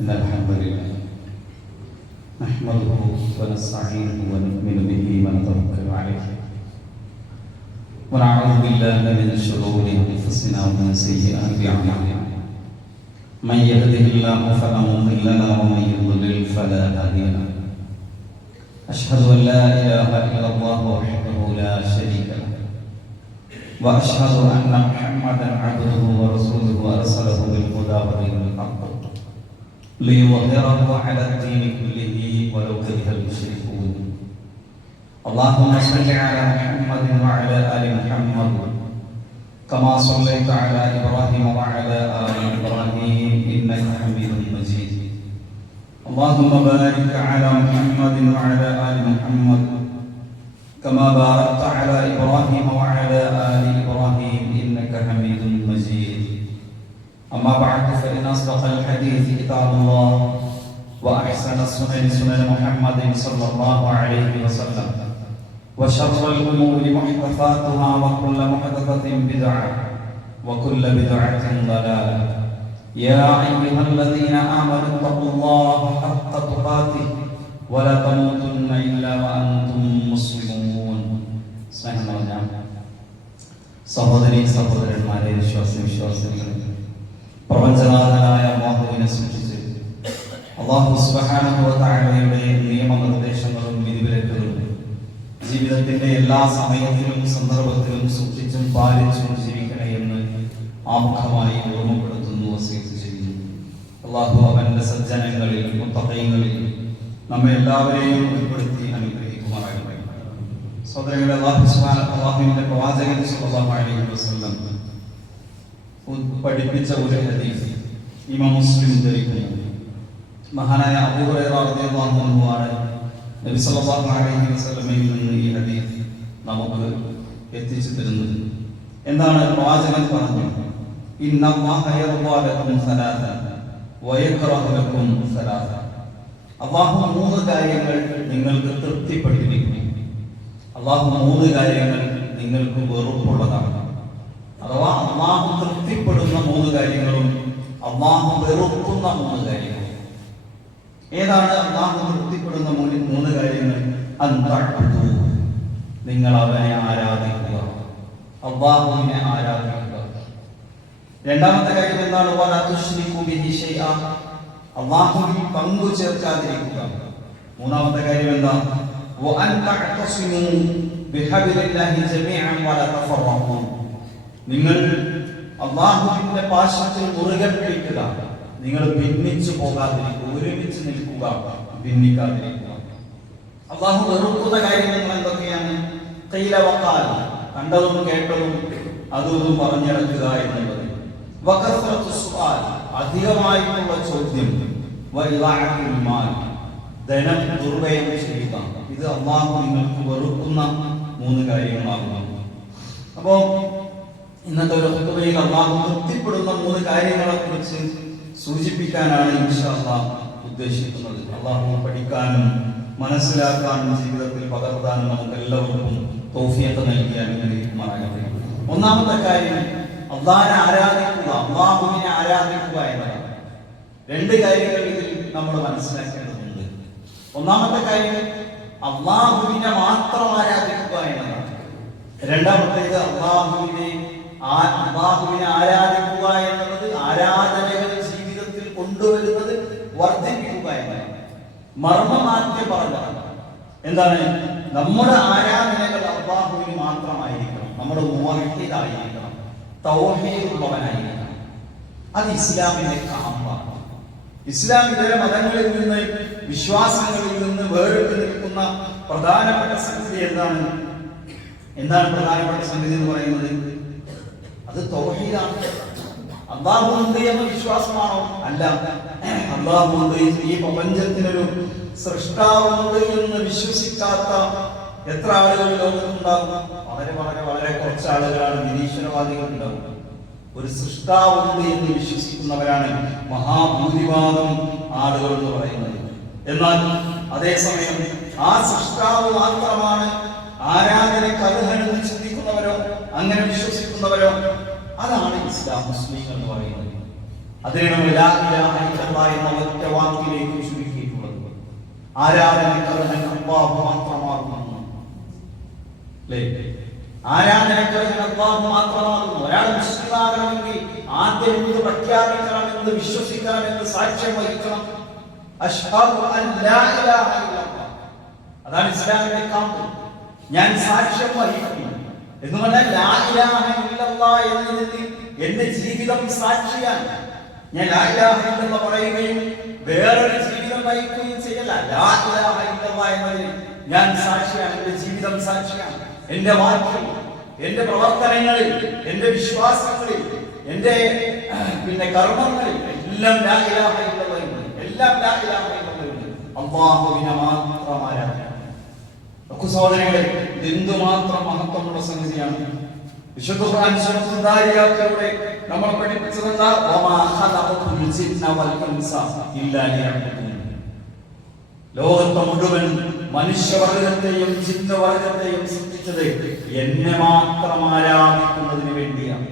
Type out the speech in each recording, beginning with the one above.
إن الحمد لله نحمده ونستعينه ونؤمن به ونتوكل عليه ونعوذ بالله من شرور أنفسنا ومن سيئات أعمالنا من يهده الله فلا مضل له ومن يضلل فلا هادي له أشهد أن لا إله إلا الله وحده لا شريك له وأشهد أن محمدا عبده ورسوله أرسله بالهدى ودين الحق ليظهره على الدين كله ولو كره المشركون اللهم صل على محمد وعلى آل محمد كما صليت على إبراهيم وعلى آل إبراهيم إنك حميد مجيد اللهم بارك على محمد وعلى آل محمد كما باركت على إبراهيم وعلى آل إبراهيم إنك حميد مجيد أما بعد فإن أصدق الحديث كتاب الله وأحسن السنن سنن محمد صلى الله عليه وسلم وشر الأمور محدثاتها وكل محدثة بدعة وكل بدعة ضلالة يا أيها الذين آمنوا اتقوا الله حق تقاته ولا تموتن إلا وأنتم مسلمون സഹോദരീ സഹോദരന്മാരെ വിശ്വാസികളെ പ്രപഞ്ചനാഥനായ അല്ലാഹുവിനെ സൂക്ഷിച്ച് അല്ലാഹു സുബ്ഹാനഹു വ തആലയുടെ നിയമനിർദ്ദേശങ്ങളും വിധിവിലക്കുകളും ജീവിതത്തിന്റെ എല്ലാ സമയത്തിലും സന്ദർഭത്തിലും സൂക്ഷിച്ചും പാലിച്ചും ജീവിക്കണേ എന്ന് ആമുഖമായി ഓർമ്മപ്പെടുത്തുന്നു, വസിയത്ത് ചെയ്യുന്നു. അല്ലാഹു അവന്റെ സജ്ജനങ്ങളിൽ മുത്തഖീങ്ങളിൽ നമ്മെ എല്ലാവരെയും ഉൾപ്പെടുത്തി അനുഗ്രഹിക്കുമാറാകട്ടെ. സഹോദരങ്ങളെ, അല്ലാഹുവിന്റെ പ്രവാചകൻ സ്വല്ലല്ലാഹു അലൈഹി വസല്ലം പഠിപ്പിച്ച ഒരു ഹദീസ് ഇമാം മുസ്ലിം ഉദ്ധരിക്കുന്നു. മഹാനായ അബൂ ഹുറൈറ റളിയല്ലാഹു അൻഹു ആണ് നബി സല്ലല്ലാഹു അലൈഹി വസല്ലമയിൽ നിന്ന് ഈ ഹദീസ് നമുക്ക് എത്തിച്ചു തരുന്നത്. എന്താണ് പ്രവാചകൻ പറഞ്ഞത്? ഇന്നല്ലാഹ യർദാ ലക്കും സലാസ വയക്റഹു ലക്കും സലാസ. അല്ലാഹു മൂന്ന് കാര്യങ്ങൾ നിങ്ങൾക്ക് തൃപ്തിപ്പെട്ടിരിക്കുന്നു. അല്ലാഹു മൂന്ന് കാര്യങ്ങൾ നിങ്ങൾക്ക് വെറുപ്പുള്ളതാണ്. അഥവാ അല്ലാഹു തൃപ്തിപ്പെടുന്ന മൂന്ന് കാര്യങ്ങളും അല്ലാഹു വെറുക്കുന്ന മൂന്ന് കാര്യങ്ങളും. ഏതാണ് അല്ലാഹു തൃപ്തിപ്പെടുന്ന മൂന്ന് കാര്യങ്ങൾ? അൻതഅബ്ദു, നിങ്ങൾ അവനെ ആരാധിക്കുക, അല്ലാഹുവിനെ ആരാധിക്കുക. രണ്ടാമത്തെ കാര്യം എന്താണ്? വലാ തുശ്രികു ബിഹി ശൈഅ, അല്ലാഹുവിൽ പങ്കു ചേർക്കാതിരിക്കുക. മൂന്നാമത്തെ കാര്യം എന്താണ്? വഅൻ തഅതസിമു ബിഹബ്ലില്ലാഹി ജമീഅൻ വലാ തഫറഖു, നിങ്ങൾ അല്ലാഹുവിന്റെ പാശത്തിൽ മുറുകെ പിടിക്കുക, നിങ്ങൾ ഭിന്നിച്ചു പോകാതിരിക്കുക, ഒരുമിച്ച് നിൽക്കുക, ഭിന്നിക്കാതിരിക്കുക. അല്ലാഹു വെറുക്കുന്ന കാര്യങ്ങൾ എന്തൊക്കെയാണ്? ഖീല വഖാൽ, കണ്ടതും കേട്ടതും അതും പറഞ്ഞെടുക്കുക എന്നുള്ളത്. വകസ്റത്തു സുആൽ, അധികമായിട്ടുള്ള ചോദ്യം. വഇളാഅത്തുൽ മാൽ, ധനം ദുർവ്യയം ചെയ്യുക. ഇത് അല്ലാഹു നിങ്ങൾക്ക് വെറുക്കുന്ന മൂന്ന് കാര്യങ്ങളാകുന്നു. അപ്പോൾ ഇന്നത്തെ ഒരു ഖുതുബയിൽ അല്ലാഹു തൃപ്തിപ്പെടുന്ന മൂന്ന് കാര്യങ്ങളെ കുറിച്ച് സൂചിപ്പിക്കാനാണ് ഇൻഷാ അല്ലാഹ് ഉദ്ദേശിക്കുന്നത്. അല്ലാഹു പഠിക്കാനും മനസ്സിലാക്കാനും ജീവിതത്തിൽ പകർത്താനും നമുക്ക് എല്ലാവർക്കും തൗഫീഖ് നൽകി അനുഗ്രഹിക്കുമാറാകട്ടെ. ഒന്നാമത്തെ കാര്യം അല്ലാഹുവിനെ ആരാധിക്കുക, അല്ലാഹുവിനെ ആരാധിക്കുക എന്നതാണ്. രണ്ട് കാര്യങ്ങൾ ഇതിൽ നമ്മൾ മനസ്സിലാക്കേണ്ടതുണ്ട്. ഒന്നാമത്തെ കാര്യം അല്ലാഹുവിനെ മാത്രം ആരാധിക്കുക എന്നതാണ്. രണ്ടാമത്തേത് അല്ലാഹുവിനെ ആരാധിക്കുക എന്നുള്ളത് ആരാധനകൾ ജീവിതത്തിൽ കൊണ്ടുവരുന്നത് വർദ്ധിപ്പിക്കുക എന്നതാണ്. മർമ്മമാദ്യം പറഞ്ഞതാണ്. എന്താണ്? നമ്മുടെ ആരാധനകൾ അല്ലാഹുവിന് മാത്രമായിരിക്കണം, നമ്മുടെ മുവഹ്ഹിദായിരിക്കണം, തൗഹീദുള്ളവനായിരിക്കണം. അത് ഇസ്ലാമിന്റെ കാമ്പാണ്. ഇസ്ലാം ഇതര മതങ്ങളിൽ നിന്ന് വിശ്വാസങ്ങളിൽ നിന്ന് വേറിട്ട് നിൽക്കുന്ന പ്രധാനപ്പെട്ട സംഗതി എന്താണ്? പ്രധാനപ്പെട്ട സംഗതി എന്ന് പറയുന്നത്? അത് തൗഹീദാണ്. അല്ലാഹു ഉണ്ട് എന്ന വിശ്വാസമാണോ? അല്ല. അല്ലാഹു ഉണ്ട്, ഈ പ്രപഞ്ചത്തിനൊരു സൃഷ്ടാവുണ്ട് എന്ന് വിശ്വസിക്കാത്ത എത്ര ആളുകൾ ലോകത്തുണ്ടാകും? വളരെ വളരെ വളരെ കുറച്ച് ആളുകളാണ്. നിരീശ്വരവാദികൾ ഉണ്ടാവും. ഒരു സൃഷ്ടാവുണ്ട് എന്ന് വിശ്വസിക്കുന്നവരാണ് മഹാഭൂരിഭാഗം ആളുകൾ എന്ന് പറയുന്നത്. എന്നാൽ അതേസമയം ആ സൃഷ്ടാവ് മാത്രമാണ് ആരാധനയ്ക്ക് അർഹനെന്ന് ചിന്തിക്കുന്നവരോ അങ്ങനെ വിശ്വസിക്കുന്നവരോ, അതാണ് ഇസ്ലാം, മുസ്ലിം എന്ന് പറയുന്നത്. അതിനാണ് ലാ ഇലാഹ ഇല്ലല്ലാഹ് എന്ന ഒറ്റ വാക്കിലേക്ക് ചുരുക്കിയിട്ടുള്ളത്. ആരാധനക്കർഹൻ അല്ലാഹു മാത്രമാകുന്നു. അല്ലേ? ആരാധനക്കർഹൻ അല്ലാഹു മാത്രമാകുന്നു. ഒരാൾ മുസ്ലിമാകണമെങ്കിൽ ആദ്യം എന്ത് പ്രഖ്യാപിക്കണം, എന്ത് വിശ്വസിക്കണം, എന്ത് സാക്ഷ്യം വഹിക്കണം? അശ്ഹദു അൻ ലാ ഇലാഹ ഇല്ലല്ലാഹ്. അതാണ് ഇസ്ലാമിന്റെ കാമ്പ്. ഞാൻ സാക്ഷ്യം വഹിക്കുന്നു എന്ന് പറഞ്ഞാൽ ലാ ഇലാഹ ഇല്ലല്ലാഹ് എന്നതിൽ എന്റെ ജീവിതം സാക്ഷിയാണ്. ഞാൻ ലാ ഇലാഹ ഇല്ലല്ലാഹ് പറയുകയും വേറൊരു ജീവിതം നയിക്കുകയും ചെയ്യല്ല. ലാ ഇലാഹ ഇല്ലല്ലാഹ് എന്നതിൽ ഞാൻ സാക്ഷിയാണ്, എന്റെ ജീവിതം സാക്ഷിയാണ്. എന്റെ വാക്കിൽ, എന്റെ പ്രവർത്തനങ്ങളിൽ, എന്റെ വിശ്വാസങ്ങളിൽ, എന്റെ കർമ്മങ്ങളിൽ എല്ലാം ലാ ഇലാഹ ഇല്ലല്ലാഹ്, എല്ലാം ലാ ഇലാഹ ഇല്ലല്ലാഹ്. അല്ലാഹുവിനെ മാത്രം ആരാധിക്കുക. സഹോദരങ്ങളെ, എന്തുമാത്രം മഹത്വമുള്ള സംഗതിയാണ്. വിശുദ്ധ ഖുർആൻ സൂറത്തുൽ ദാരിയാത്തിലൂടെ നമ്മൾ പഠിപ്പിച്ചതെന്താ? വമാ ഖലഖതുൽ ജിന്ന വൽ ഇൻസ ഇല്ലാ ലിയഅ്ബുദൂൻ. ലോകത്തെ മുഴുവൻ മനുഷ്യവർഗത്തെയും ജിന്നവർഗത്തെയും സൃഷ്ടിച്ചത് എന്നെ മാത്രം ആരാധിക്കുന്നതിന് വേണ്ടിയാണ്.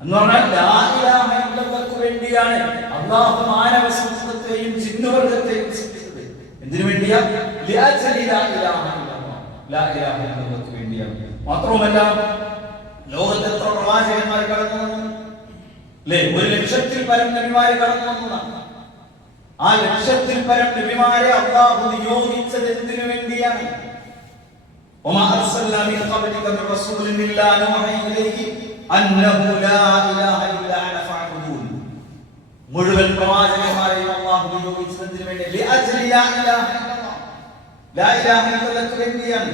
എന്ന് പറഞ്ഞാൽ ലാ ഇലാഹ ഇല്ലല്ലാഹ്ക്ക് വേണ്ടിയാണ് അല്ലാഹു മാനവ സമൂഹത്തെയും ജിന്നവർഗത്തെയും സൃഷ്ടിച്ചത്. എന്തിനു വേണ്ടിയാ? ലിഅജ്ലി ലാ ഇലാഹ ഇല്ലല്ലാഹ്, ലാ ഇലാഹ ഇല്ലല്ലാഹ്ക്ക് വേണ്ടിയാണ്. മാത്രമല്ല, ലോകത്ത് എത്ര പ്രവാചകന്മാർ കടന്നു വന്നു അല്ലേ? 1,00,000-ൽ പരം നബിമാരെ കടന്നു വന്നതാണ്. ആ 1,00,000-ൽ പരം നബിമാരെ അല്ലാഹു നിയോഗിച്ചത് എന്തിനു വേണ്ടിയാണ്? വമാ അർസൽനാ മിൻ ഖബ്ലിക മിർ റസൂലിൻ ഇല്ലാ നൂഹി ഇലൈഹി അന്നഹു ലാ ഇലാഹ ഇല്ലാ അന ഫഅബ്ദൂൻ. മുഴുവൻ പ്രവാചകന്മാരെയും അല്ലാഹു നിയോഗിച്ചത് എന്തിനു വേണ്ടി? ലിഅജ്ലി ലാ ഇലാഹ ഇല്ലല്ലാഹ്, ലാ ഇലാഹ ഇല്ലല്ലാഹ്ക്ക് വേണ്ടിയാണ്.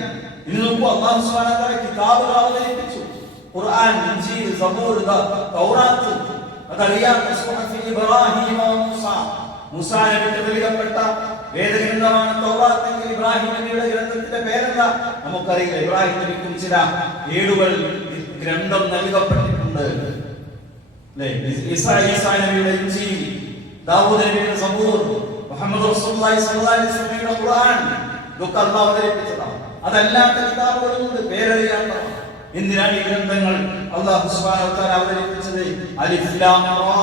ഇന്ന് നോക്കൂ, അല്ലാഹു സുബ്ഹാനഹു വ തആല കിതാബുകൾ അവതരിപ്പിച്ചു. ഖുർആൻ, ഇൻജീൽ, സബൂർ, തൗറാത്ത്, അതറിയാം. സുഹഫി ഇബ്രാഹിം വ മൂസ, മൂസാ നബിക്ക് നൽകപ്പെട്ട വേദഗ്രന്ഥമാണ് തൗറാത്ത് എങ്കിൽ ഇബ്രാഹിം നബിയുടെ ഗ്രന്ഥത്തിന്റെ പേരെന്താ നമുക്കറിയില്ല. ഇബ്രാഹിം നബിക്കും ചില ഏടുകൾ ഗ്രന്ഥം നൽകപ്പെട്ടിട്ടുണ്ട് അല്ലേ? ഈസാ നബിയുടെ ഇൻജീൽ, ദാവൂദ് നബിയുടെ സബൂർ, മുഹമ്മദ് റസൂലുള്ളാഹി സ്വല്ലല്ലാഹു അലൈഹി വസല്ലമയുടെ ഖുർആൻ ഇതൊക്കെ അല്ലാഹു അവതരിപ്പിച്ചതാണ്. അതല്ലാത്ത കിതാബുകളുണ്ട്, പേരറിയാത്തവ. എന്തിനാണ് ഈ ഗ്രന്ഥങ്ങൾ അല്ലാഹു സുബ്ഹാനഹു വ തആല അവതരിപ്പിച്ചത്? അലിഫ് ലാം റാ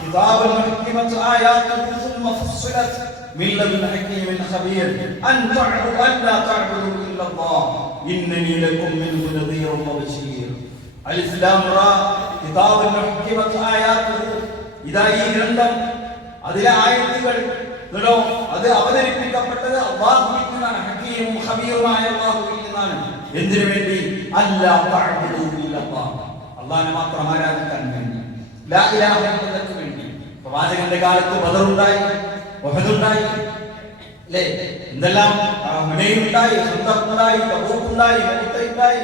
കിതാബുൻ ഹുക്കിമത് ആയാതുഹു സുമ്മ ഫുസ്സിലത് മിൻ ലദുൻ ഹകീമിൻ ഖബീർ അൻ തഅബുദു അല്ലാ തഅബുദു ഇല്ലല്ലാഹ് ഇന്നനി ലകും മിൻഹു നദീറുൻ വബശീർ. അലിഫ് ലാം റാ കിതാബുൻ ഹുക്കിമത് ആയാതുഹു. ഇതാ ഈ ഗ്രന്ഥം, അതിലെ ആയത്തുകൾ അത് അവതരിപ്പിക്കപ്പെട്ടത് അല്ലാഹുവിൽ നിന്നാണ്. ഹകീമും ഖബീറുമായ അല്ലാഹുവിൽ നിന്നാണ്. എന്തിനു വേണ്ടി? അല്ലാ തഅബുദു ഇല്ലല്ലാഹ്, അല്ലാഹുവിനെ മാത്രം ആരാധിക്കാൻ വേണ്ടി, ലാ ഇലാഹ ഇല്ലല്ലാഹ്ക്ക് വേണ്ടി. പ്രവാചകന്റെ കാലത്ത് ബദർ ഉണ്ടായി, ഉഹദ് ഉണ്ടായി അല്ലേ? എന്തെല്ലാം ഹുനൈനുണ്ടായി, ഖന്തഖ് ഉണ്ടായി, തബൂക്ക് ഉണ്ടായി, മുഅ്ത ഉണ്ടായി.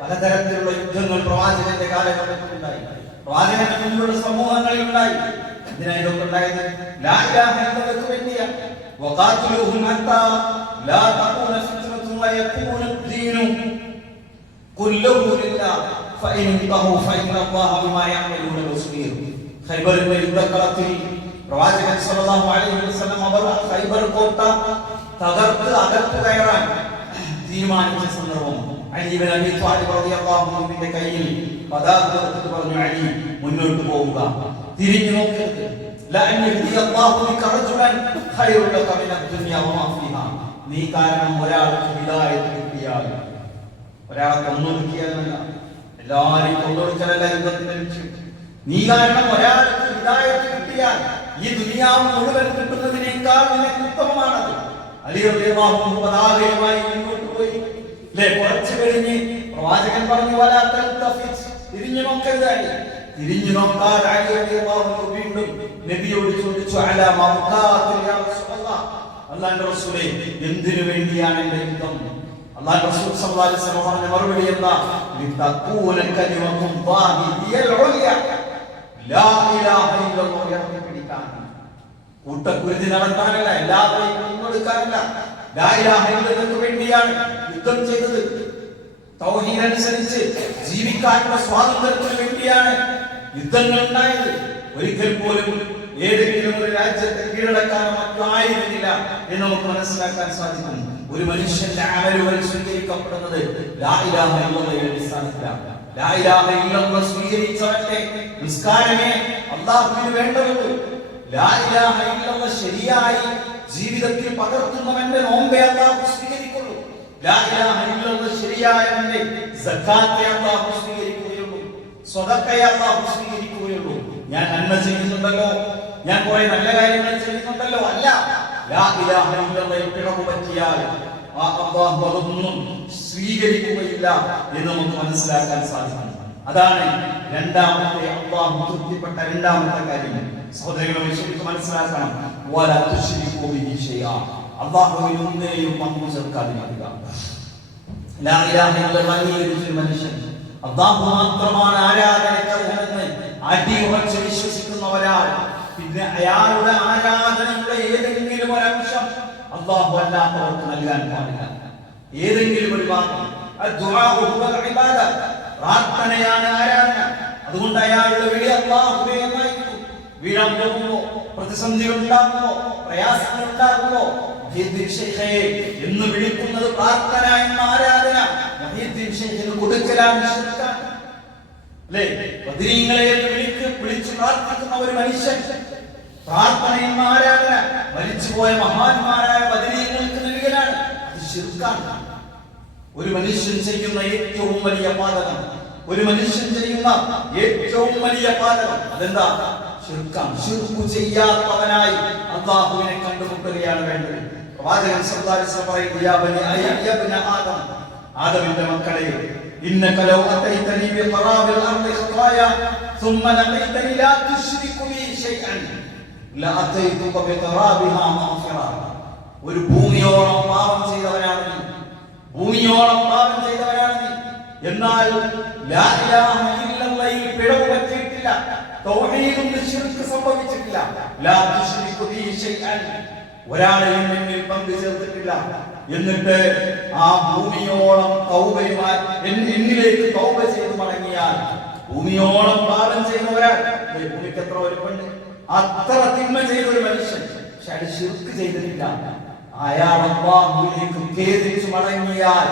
പലതരത്തിലുള്ള യുദ്ധങ്ങൾ പ്രവാചകന്റെ കാലഘട്ടത്തിൽ ഉണ്ടായി. പ്രവാചകന്റെ മുൻപുള്ള സമൂഹങ്ങളിൽ ഉണ്ടായി. എന്തിനാണ് ഇതൊക്കെ ഉണ്ടായത്? ലാ ഇലാഹ ഇല്ലല്ലാഹ്ക്ക് വേണ്ടിയാണ്. വഖാതിലുഹും ഹത്താ ലാ തകൂന ഫിത്നത്തുൻ വയകൂന അദ്ദീനു കുല്ലുഹു ലില്ലാഹ് ഫഇൻ തഹു ഫഇന്നല്ലാഹ ബിമാ യഅമലൂന ബസീർ. ഖൈബറിന്റെ യുദ്ധക്കളത്തിൽ പ്രവാചകൻ സല്ലല്ലാഹു അലൈഹി വസല്ലം അവർ ഖൈബർ കോട്ട തകർത്ത് അകത്ത് കയറാൻ തീരുമാനിച്ച സന്ദർഭം അലി ഇബ്നു അബീ ത്വാലിബ് റളിയല്ലാഹു അൻഹുവിന്റെ കയ്യിൽ പതാക എടുത്ത് പറഞ്ഞു, അലി മുന്നോട്ട് പോവുക, തിരിഞ്ഞു നോക്കരുത്. ലാ യഹ്ദിയല്ലാഹു ബിക റജുലൻ ഖൈറുൻ ലക മിന ദുനിയ വമാ ഫീഹാ. നീ കാരണം ഒരാൾക്ക് ഹിദായത്ത് കിട്ടിയാൽ, ഒരാളെ കൊന്നൊടുക്കിയാലല്ല, എല്ലാവരെയും കൊന്നൊടുക്കലല്ല യുദ്ധത്തിന്റെ ലക്ഷ്യം. നീ കാരണം ഒരാൾക്ക് ഹിദായത്ത് കിട്ടിയാൽ ഈ ദുനിയാവ് മുഴുവൻ കിട്ടുന്നതിനേക്കാൾ നിനക്ക് ഉത്തമമാണത്. അലി റളിയല്ലാഹു അൻഹു പതാകയുമായി മുന്നോട്ട് പോയി അല്ലേ? കുറച്ചു കഴിഞ്ഞ് പ്രവാചകൻ പറഞ്ഞു, വലാ തൽതഫിത്, തിരിഞ്ഞു നോക്കരുത്. അലി തിരിഞ്ഞു നോക്കാതെ അലി റളിയല്ലാഹു അൻഹു വീണ്ടും നബിയോട് ചോദിച്ചു, അലാ മഖാത്തിൽ യാ റസൂലല്ലാഹ്, അല്ലാഹുവിന്റെ റസൂലേ, എന്തിനു വേണ്ടിയാണ് എന്റെ യുദ്ധം? അല്ലാഹുവിന്റെ റസൂൽ സല്ലല്ലാഹു അലൈഹി വസല്ലം പറഞ്ഞ മറുപടി എന്താ? ലിതകൂന കലിമത്തുല്ലാഹി ഹിയൽ ഉൽയ, ലാ ഇലാഹ ഇല്ലല്ലാഹ് ഉയർത്തിപ്പിടിക്കാൻ, കൂട്ടക്കുരുതി നടത്താനല്ല, എല്ലാവരെയും മുന്നോടുക്കാനല്ല, ലാ ഇലാഹ ഇല്ലല്ലാഹ്ക്ക് വേണ്ടിയാണ് യുദ്ധം ചെയ്തത്. തൗഹീദ് അനുസരിച്ച് ജീവിക്കാനുള്ള സ്വാതന്ത്ര്യത്തിന് വേണ്ടിയാണ് യുദ്ധങ്ങൾ ഉണ്ടായത്. ഒരിക്കൽ പോലും ഏതെങ്കിലും ഒരു രാജ്യത്തെ കീഴടക്കാനോ മറ്റോ ആയിരുന്നില്ല എന്ന് നമുക്ക് മനസ്സിലാക്കാൻ സാധിക്കും. ഒരു മനുഷ്യന്റെ അമലുകൾ സ്വീകരിക്കപ്പെടുന്നത് ലാ ഇലാഹ ഇല്ലല്ലാഹയുടെ അടിസ്ഥാനത്തിലാണ്. ലാ ഇലാഹ ഇല്ലല്ലാഹ് സ്വീകരിച്ചവന്റെ നിസ്കാരമേ അല്ലാഹുവിന് വേണ്ടതുള്ളൂ. ലാ ഇലാഹ ഇല്ലല്ലാഹ് ശരിയായി ജീവിതത്തിൽ പകർത്തുന്നവന്റെ നോമ്പേ അല്ലാഹു സ്വീകരിക്കുള്ളൂ. ലാ ഇലാഹ ഇല്ലല്ലാഹ് ശരിയായവന്റെ സക്കാത്തെ അല്ലാഹു സ്വീകരിക്കുകയുള്ളൂ, സ്വതക്കയെ അല്ലാഹു സ്വീകരിക്കുകയുള്ളൂ. ഞാൻ നന്മ ചെയ്യുന്നുണ്ടല്ലോ, ഞാൻ കുറെ നല്ല കാര്യങ്ങൾ ചെയ്യുന്നുണ്ടല്ലോ, അല്ല. ലാ ഇലാഹ ഇല്ലല്ലാഹ് പിഴവ് പറ്റിയാൽ അല്ലാഹു അതൊന്നും സ്വീകരിക്കുകയില്ല എന്ന് നമുക്ക് മനസ്സിലാക്കാൻ സാധിക്കും. അതാണ് രണ്ടാമത്തെ അല്ലാഹു തൃപ്തിപ്പെട്ട രണ്ടാമത്തെ കാര്യം. സഹോദരങ്ങളെ ശരിക്കും മനസ്സിലാക്കണം. വലാ തുശ്രികൂ ബിഹി ശൈഅ, അല്ലാഹുവിന് ഒന്നിനെയും പങ്കു ചേർക്കാതിരിക്കുക. ലാ ഇലാഹ ഇല്ലല്ലാഹ് അംഗീകരിച്ച മനുഷ്യൻ അല്ലാഹു മാത്രമാണ് ആരാധനയ്ക്ക് അർഹനെന്ന് അടിയുറച്ച് വിശ്വസിക്കുന്നവരാൾ പിന്നെ അയാളുടെ ആരാധനയുടെ ഏതെങ്കിലും ഒരംശം അല്ലാഹു അല്ലാത്തവർക്ക് നൽകാൻ പാടില്ല. ഏതെങ്കിലും ഒരു ഭാഗം പ്രാർത്ഥനയാണ് ആരാധന. അതുകൊണ്ട് അയാളുടെ വിളി അല്ലാഹുവേ എന്നായിരിക്കും. വീഴാൻ പോകുമ്പോ, പ്രതിസന്ധികൾ ഉണ്ടാകുമ്പോ, പ്രയാസങ്ങൾ ഉണ്ടാകുമ്പോ എന്ന് വിളിക്കുന്നത് പ്രാർത്ഥന എന്ന ആരാധന കൊടുക്കലാണ്. ബദരീങ്ങളെ വിളിച്ചു പ്രാർത്ഥിക്കുന്ന ഒരു മനുഷ്യൻ പ്രാർത്ഥന എന്ന ആരാധന മരിച്ചുപോയ മഹാന്മാരായ ബദരീങ്ങൾക്ക് നൽകലാണ്. അത് ശിർക്കാണ്. ഒരു മനുഷ്യൻ ചെയ്യുന്ന ഏറ്റവും വലിയ പാതകം, ഒരു മനുഷ്യൻ ചെയ്യുന്ന ഏറ്റവും വലിയ പാതകം അതെന്താ? ശിർക്കാണ്. ശിർക്ക് ചെയ്യാത്തവനായി അല്ലാഹുവിനെ കണ്ടുമുട്ടുകയാണ് വേണ്ടത്. പ്രവാചകൻ സല്ലല്ലാഹു അലൈഹി വസല്ലം പറയുന്നു, യാ ബനി ആദം, ആദമിന്റെ മക്കളെ, ഇന്നക ലൗ അതൈതനി ബിഖറാബിൽ അർളി ഖതായ ثم ലഖൈതനി ലാ തുശ്രികു ബി ശൈഅൻ ലഅതൈതുക ബിഖറാബിഹാ മഗ്ഫിറ. ഒരു ഭൂമിയോളം പാപം ചെയ്തവനാണ് നീ, ഭൂമിയോളം പാപം ചെയ്തവനാണ് നീ. എന്നാൽ ലാ ഇലാഹ ഇല്ലല്ലാഹ് പിഴവ് പറ്റിയിട്ടില്ല, തൗഹീദും ശിർക്ക് സംഭവിച്ചിട്ടില്ല. ലാ തുശ്രികു ബി ശൈഅൻ, ഒരാളെയും എന്നിൽ പങ്കു ചേർത്തിട്ടില്ല. എന്നിട്ട് ആ ഭൂമിയോളം തൗബയുമായി എന്നിലേക്ക് തൗബ ചെയ്ത് മടങ്ങിയാൽ, ഭൂമിയോളം പാപം ചെയ്ത ഒരാൾ, ഭൂമിക്ക് എത്ര ഒരുപ്പുണ്ട്, അത്ര തിന്മ ചെയ്ത ഒരു മനുഷ്യൻ, പക്ഷെ അയാൾ ശിർക്ക് ചെയ്തിട്ടില്ല. അയാൾ അല്ലാഹുവിലേക്ക് ഖേദിച്ചു മടങ്ങിയാൽ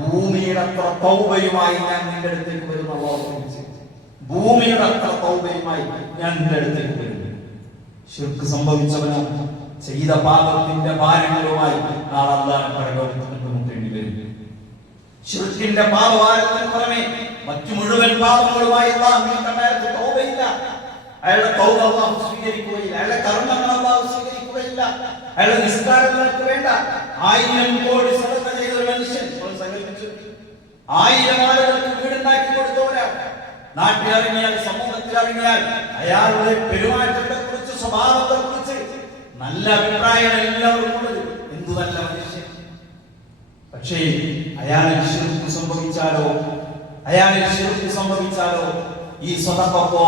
ഭൂമിയുടെ അത്ര തൗബയുമായി ഞാൻ നിന്റെ അടുത്തേക്ക് വരുന്ന അല്ലാഹു പറഞ്ഞു. ഭൂമിയുടെ അത്ര തൗബയുമായി ഞാൻ നിന്റെ അടുത്തേക്ക് വരുന്നു. ശിർക്ക് സംഭവിച്ചവനോ ചെയ്ത പാപത്തിന്റെ ഭാരങ്ങളുമായി നാളെ അല്ലാഹുവിന്റെ പരലോകത്ത് കണ്ടുമുട്ടേണ്ടി വരും. ശിർക്കിന്റെ പാപഭാരത്തിന് പുറമെ മറ്റു മുഴുവൻ പാപങ്ങളുമായി അല്ലാഹുവിനെ കണ്ടാൽ തൗബയില്ല. അയാളുടെ തൗബ അല്ലാഹു സ്വീകരിക്കുകയില്ല, അയാളുടെ കർമ്മങ്ങൾ അല്ലാഹു സ്വീകരിക്കുകയില്ല, അയാളുടെ നിസ്കാരങ്ങൾക്ക് വേണ്ട 1000 കോടി സദഖ ചെയ്ത ഒരു മനുഷ്യൻ, 1000 ആളുകൾക്ക് വീടുണ്ടാക്കി കൊടുത്തവരാണ്. നാട്ടിലിറങ്ങിയാൽ, സമൂഹത്തിലിറങ്ങിയാൽ അയാളുടെ പെരുമാറ്റത്തെ കുറിച്ച്, സ്വഭാവത്തെ കുറിച്ച് നല്ല അഭിപ്രായം എല്ലാവർക്കും ഉള്ളത്. എന്തു നല്ല മനുഷ്യൻ. പക്ഷേ അയാളിൽ ശിർക്ക് സംഭവിച്ചാലോ, അയാളിൽ ശിർക്ക് സംഭവിച്ചാലോ ഈ സദഖക്കോ,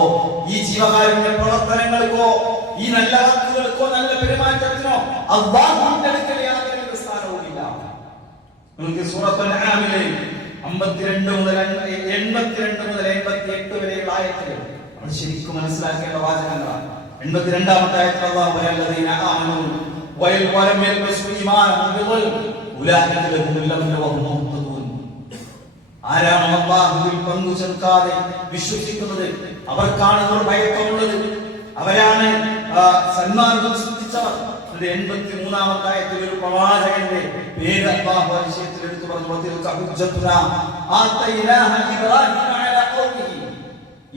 ഈ ജീവകാരുണ്യ പ്രവർത്തനങ്ങൾക്കോ, ഈ നല്ല വാക്കുകൾക്കോ, നല്ല പെരുമാറ്റത്തിനോ അല്ലാഹുവിന്റെ അടുക്കൽ യാതൊരു സ്ഥാനവുമില്ല. നിങ്ങൾക്ക് സൂറത്തുൽ അൻആമിലെ 52 മുതൽ 88 വരെയുള്ള ആയത്തുകൾ നമ്മൾ ശരിക്കും മനസ്സിലാക്കേണ്ട വാചകങ്ങളാണ്. 82ാമത്തെ ആയത്തിൽ അല്ലാഹു വല്ലദീന ആമനൂ വലം യൽബസു ഈമാനഹും ബിദുൽം ഉലൈക ലഹുൽ അംനു വഹും മുഹ്തദൂൻ. ആരാണ് അല്ലാഹുവിൽ പങ്കു ചേർക്കാതെ വിശ്വസിക്കുന്നത് അവർക്കാണ് നിർഭയത്വമുള്ളത്, അവരാണ് സന്മാർഗ്ഗം സിദ്ധിച്ചവർ. 83ാമത്തെ ആയത്തിൽ ഒരു പ്രവാചകന്റെ പേര് അല്ലാഹു ആ വിഷയത്തിൽ എടുത്തു പറഞ്ഞു.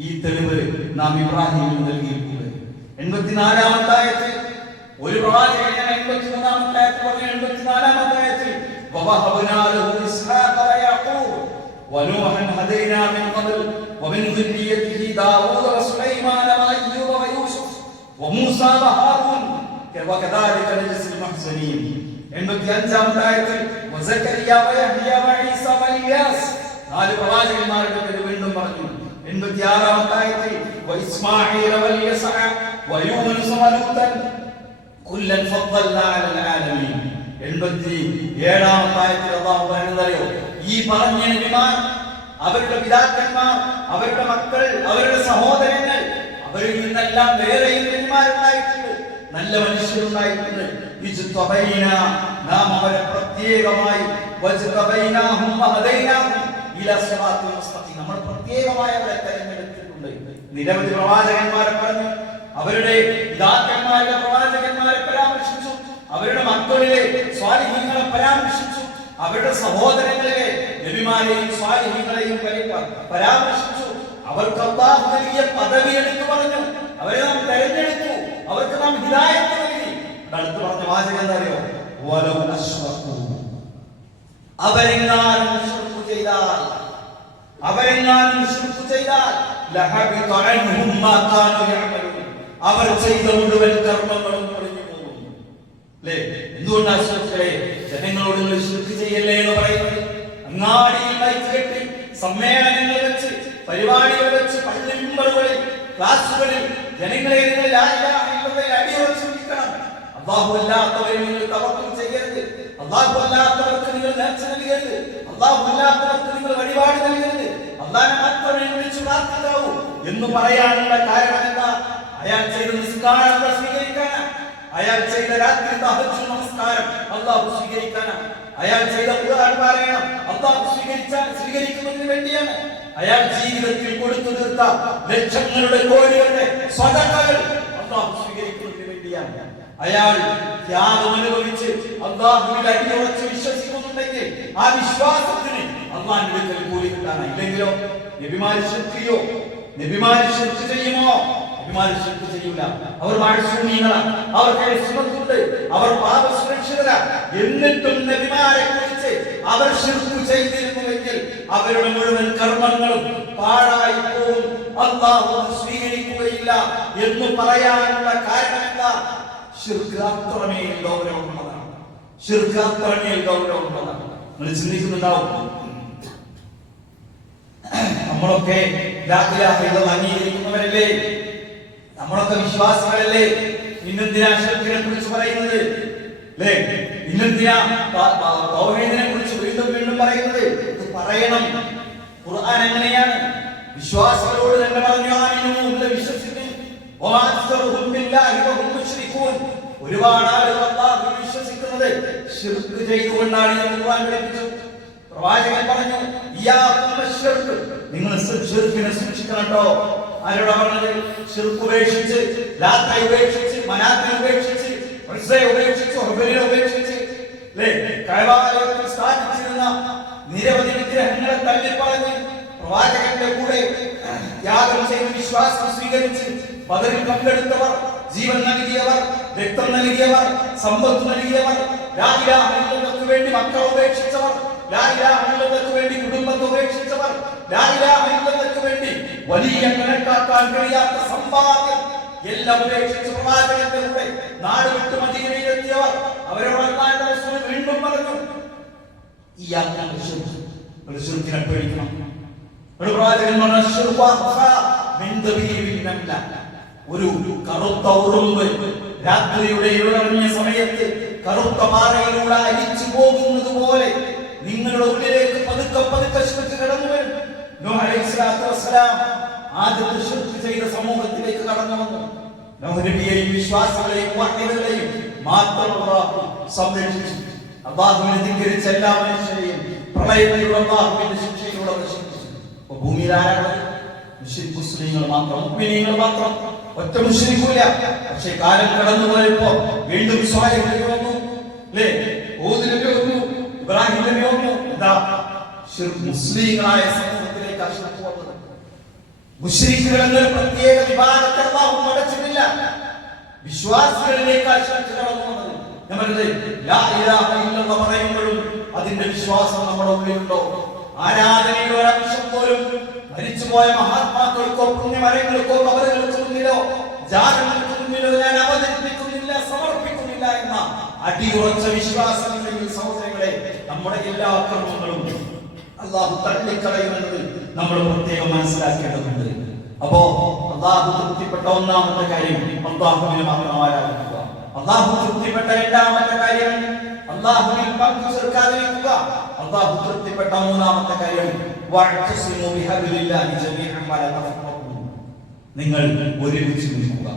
ഈ തെളിവ് നാം ഇബ്രാഹിമിന് നൽകിയിട്ടുണ്ട്. 84ാമത്തെ ആയത്തിൽ ഒരു പ്രവാചകൻ, 83ാമത്തെ ആയത്തിൽ പറഞ്ഞു. 84ാമത്തെ ആയത്തിൽ വവഹബ്നാ ലഹു ഇസ്ഹാഖ വയഅഖൂബ വനൂഹൻ ഹദൈനാ മിൻ ഖബ്ൽ വമിൻ ദുർരിയ്യതിഹി ദാവൂദ വസുലൈമാന വഅയ്യൂബ വയൂസുഫ് വമൂസാ വഹാറൂൻ വകദാലിക നജ്സിൽ മുഹ്സിനീൻ. 85ാമത്തെ ആയത്തിൽ വസകരിയ വയഹ്യ വഈസ വഇല്യാസ്, 4 പ്രവാചകന്മാരുടെ പേര് വീണ്ടും പറഞ്ഞു. 86ാമത്തെ ആയത്തിൽ വഇസ്മാഈല വൽയസഅ വയൂനുസ വലൂതൻ കുല്ലൻ ഫദ്ദൽനാ അലൽ ആലമീൻ. 87ാമത്തെ ആയത്തിൽ അല്ലാഹു പറയുന്നതയോ, ഈ പറഞ്ഞ നബിമാർ, അവരുടെ പിതാക്കന്മാർ, അവരുടെ മക്കൾ, അവരുടെ സഹോദരങ്ങൾ, അവരിൽ നിന്നെല്ലാം വേറെയും നബിമാരുണ്ടായിട്ടുണ്ട്, നല്ല മനുഷ്യരുണ്ടായിട്ടുണ്ട്. നാം അവരെ പ്രത്യേകമായി നമ്മൾ പ്രത്യേകമായി അവരെ തെരഞ്ഞെടുത്തിട്ടുണ്ട്. നിരവധി പ്രവാചകന്മാരെ പറഞ്ഞു, അവരുടെ പിതാക്കന്മാരെ പ്രവാചകന്മാരെ പരാമർശിച്ചു, അവരുടെ മക്കളിലെ സ്വാലിഹീങ്ങളെ പരാമർശിച്ചു, അവരുടെ സഹോദരങ്ങളിലെ നബിമാരെയും സ്വാലിഹീങ്ങളെയും പരാമർശിച്ചു. അവർക്ക് അല്ലാഹു നൽകിയ പദവി എടുത്തു പറഞ്ഞു, അവരെ നാം തെരഞ്ഞെടുത്തു, അവർക്ക് നാം ഹിദായത്ത് നൽകി. അടുത്ത് പറഞ്ഞ വാചകം എന്താ അറിയോ? വലൗ അശ്റകൂ, അവരെങ്ങാനും ശിർക്ക് ചെയ്താൽ ലഹബിത അൻഹും മാ കാനൂ യഅമലൂൻ, അവർ ചെയ്ത മുഴുവൻ കർമ്മങ്ങളും പൊളിഞ്ഞു പോകും. അല്ലേ? എന്തുകൊണ്ടാണ് സുഹൃത്തുക്കളെ ജനങ്ങളോട് ശിർക്ക് ചെയ്യല്ലേ എന്ന് പറയുന്നത്? അങ്ങാടിയിൽ മൈക്ക് കെട്ടി, സമ്മേളനങ്ങൾ വെച്ച്, പരിപാടികൾ വെച്ച്, പള്ളി മിമ്പറുകളിൽ, ക്ലാസുകളിൽ ജനങ്ങളെ നിങ്ങൾ ലാ ഇലാഹ ഇല്ലല്ലാഹ് അടിയുറച്ച് നിൽക്കണം. അല്ലാഹു അല്ലാത്തവരെ നിങ്ങൾ തവക്കുൽ ചെയ്യരുത്, അല്ലാഹു അല്ലാത്തവർക്ക് നിങ്ങൾ നേർച്ച നൽകരുത്, അല്ലാഹു അല്ലാത്തവർക്ക് നിങ്ങൾ വഴിപാട് നൽകരുത്, അല്ലാഹനെ മാത്രമേ വിളിച്ചു പ്രാർത്ഥിക്കാവൂ എന്ന് പറയാനുള്ള കാരണം എന്താ? അയാൾ ചെയ്ത നിസ്കാരം അല്ലാഹു സ്വീകരിക്കാനാണ്, അയാൾ ചെയ്ത രാത്രി തഹജ്ജുദ് നമസ്കാരം അല്ലാഹു സ്വീകരിക്കാനാണ്, അയാൾ ചെയ്ത ഖുർആൻ പാരായണം അല്ലാഹു സ്വീകരിക്കുന്നതിന് വേണ്ടിയാണ്, അയാൾ ജീവിതത്തിൽ കൊടുത്തു തീർത്ത ലക്ഷങ്ങളുടെ കോടികളുടെ സ്വതക്കകൾ അല്ലാഹു സ്വീകരിക്കുന്നതിന് വേണ്ടിയാണ്. അയാൾ ത്യാഗം അനുഭവിച്ച് അല്ലാഹുവിൽ അടിയുറച്ച് വിശ്വസിക്കുന്നുണ്ടെങ്കിൽ ആ വിശ്വാസത്തിന് അല്ലാഹുവിന്റെ അടുക്കൽ കൂലി കിട്ടാനാണ്. ഇല്ലെങ്കിലോ നബിമാര് ശിർക്ക് ചെയ്യുമോ? നബിമാര് ശിർക്ക് ചെയ്യൂല. അവർ മാഴ്സൂമികളാണ്, അവർക്ക് സുന്നത്തുണ്ട്, അവർ പാപസുരക്ഷിതരാണ്. എന്നിട്ടും നബിമാരെ കുറിച്ച് അവർ ശിർക്ക് ചെയ്തിരുന്നുവെങ്കിൽ അവരുടെ മുഴുവൻ കർമ്മങ്ങളും പാഴായി പോകും, അല്ലാഹു സ്വീകരിക്കുകയില്ല എന്ന് പറയാനുള്ള കാരണം എന്താ? ശിർക്ക് അത്രമേൽ ഗൗരവമുള്ളതാണ്. നിങ്ങൾ ചിന്തിക്കുന്നുണ്ടാവും, നമ്മളൊക്കെ ലാ ഇലാഹ ഇല്ലല്ലാഹ് അംഗീകരിക്കുന്നവരല്ലേ, നമ്മളൊക്കെ വിശ്വാസികളല്ലേ, ഇന്നെന്തിനാ ശിർക്കിനെ കുറിച്ച് പറയുന്നത്? അല്ലേ? ഇന്നെന്തിനാ തൗഹീദിനെ കുറിച്ച് വീണ്ടും പറയുന്നത്? ഇത് പറയണം. ഖുർആൻ എങ്ങനെയാണ്? വിശ്വാസികളോട് തന്നെ പറഞ്ഞു, ആമിനൂ, വിശ്വസിക്കുന്നു. ഒരുപാട് ആളുകൾ അല്ലാഹുവിൽ വിശ്വസിക്കുന്നത് ശിർക്ക് ചെയ്തുകൊണ്ടാണ് എന്ന് ഖുർആൻ പഠിപ്പിച്ചു. പ്രവാചകൻ പറഞ്ഞു, നിങ്ങൾ ശിർക്കിനെ സൂക്ഷിക്കണം കേട്ടോ. ആരോടാ പറഞ്ഞത്? ശിർക്ക് ഉപേക്ഷിച്ച്, ലാത്തയെ ഉപേക്ഷിച്ച്, മനാത്തിനെ ഉപേക്ഷിച്ച്, ഉസ്സയെ ഉപേക്ഷിച്ച്, ഹുബലിനെ ഉപേക്ഷിച്ച്, അല്ലേ, കഅബയിൽ സ്ഥാപിച്ചിരുന്ന നിരവധി വിഗ്രഹങ്ങളെ തള്ളിപ്പറഞ്ഞ് പ്രവാചകന്റെ കൂടെ ത്യാഗം ചെയ്ത് വിശ്വാസം സ്വീകരിച്ച് ബദറിൽ പങ്കെടുത്തവർ, ജീവൻ നൽകിയവർ, രക്തം നൽകിയവർ, സമ്പത്ത് നൽകിയവർ, ലാ ഇലാഹ ഇല്ലല്ലാഹ്ക്ക് വേണ്ടി മക്കളെ ഉപേക്ഷിച്ചവർ, ലാ ഇലാഹ ഇല്ലല്ലാഹ്ക്ക് വേണ്ടി കുടുംബത്തെ ഉപേക്ഷിച്ചവർ, ലാ ഇലാഹ ഇല്ലല്ലാഹ്ക്ക് വേണ്ടി വലിയ കണക്കാക്കാൻ കഴിയാത്ത സമ്പാദ്യം എല്ലാം ഉപേക്ഷിച്ച് പ്രവാചകന്റെ കൂടെ നാട് വിട്ട് മദീനയിലെത്തിയവർ, അവരോട് അല്ലാഹുവിന്റെ റസൂൽ വീണ്ടും പറഞ്ഞു, ഒരു ശിർക്കിനെ പേടിക്കണം. ഒരു പ്രവാചകൻ ഒരു കറുത്ത ഉറുമ്പ് രാത്രിയുടെ ഇരുളറിഞ്ഞ സമയത്ത് കറുത്ത പാറയിലൂടെ അരിച്ചു പോകുന്നത് പോലെ നിങ്ങളുടെ ഉള്ളിലേക്ക് പതുക്കെ ശിർക്ക് കടന്നു വരും. നൂഹ് അലൈഹിസ്സലാത്തു വസ്സലാം ആദ്യത്തെ ശിർക്ക് ചെയ്ത സമൂഹത്തിലേക്ക് കടന്നു വന്നു. നൂഹ് നബിയെയും വിശ്വാസികളെയും മുഅ്മിനുകളെയും മാത്രം അല്ലാഹു സംരക്ഷിച്ചു. അല്ലാഹുവിനെ ധിക്കരിച്ച എല്ലാ മനുഷ്യരെയും പ്രളയത്തിലൂടെ അല്ലാഹുവിന്റെ ശിക്ഷയിലൂടെ നശിപ്പിച്ചു. ഭൂമിയിൽ ആരാണ്? മുസ്ലിങ്ങൾ മാത്രം, മുഅ്മിനീങ്ങൾ മാത്രം, ഒറ്റ മുശ്രിക്കുമില്ല. പക്ഷേ കാലം കടന്നു പോയപ്പോ വീണ്ടും സ്വാലിഹ് നബി വന്നു, അല്ലേ, ഹൂദ് നബി വന്നു, ഇബ്രാഹിം നബി വന്നു. എന്താ? മുസ്ലിങ്ങളായ സമൂഹത്തിലേക്ക് ശിർക്ക് വന്നത്. മുശ്രിക്കുകൾ എന്നൊരു പ്രത്യേക വിഭാഗത്തെ അല്ലാഹു അടച്ചിട്ടില്ല. വിശ്വാസികളിലേക്ക് ശിർക്ക് കടന്നു വന്നത്. ഞാൻ പറഞ്ഞത് ലാ ഇലാഹ ഇല്ലല്ലാഹ് പറയുമ്പോഴും അതിന്റെ വിശ്വാസം നമ്മുടെ ഉള്ളിലുണ്ടോ? ആരാധനയുടെ ഒരംശം പോലും മരിച്ചുപോയ മഹാത്മാക്കൾക്കോ പുണ്യമരങ്ങൾക്കോ കബറുകൾക്ക് മുന്നിലോ ജാതകങ്ങൾക്ക് മുന്നിലോ ഞാൻ അവതരിപ്പിക്കുന്നില്ല, സമർപ്പിക്കുന്നില്ല എന്ന അടിയുറച്ച വിശ്വാസമുണ്ടെങ്കിൽ സഹോദരങ്ങളെ, നമ്മുടെ എല്ലാ കർമ്മങ്ങളും അല്ലാഹു തള്ളിക്കളയുമെന്നത് നമ്മൾ പ്രത്യേകം മനസ്സിലാക്കേണ്ടതുണ്ട്. അപ്പോ അല്ലാഹു തൃപ്തിപ്പെട്ട ഒന്നാമത്തെ കാര്യം അല്ലാഹുവിനെ മാത്രം ആരാധിക്കുക. അല്ലാഹു തൃപ്തിപ്പെട്ട രണ്ടാമത്തെ കാര്യം അല്ലാഹുവിൽ പങ്കു ചേർക്കാതിരിക്കുക. അല്ലാഹു തൃപ്തിപ്പെട്ട മൂന്നാമത്തെ കാര്യം വഅ്തസിമു ബിഹബ്ലില്ലാഹി ജമീഅൻ വലാ തഫറഖൂ, നിങ്ങൾ ഒരുമിച്ച് നിൽക്കുക.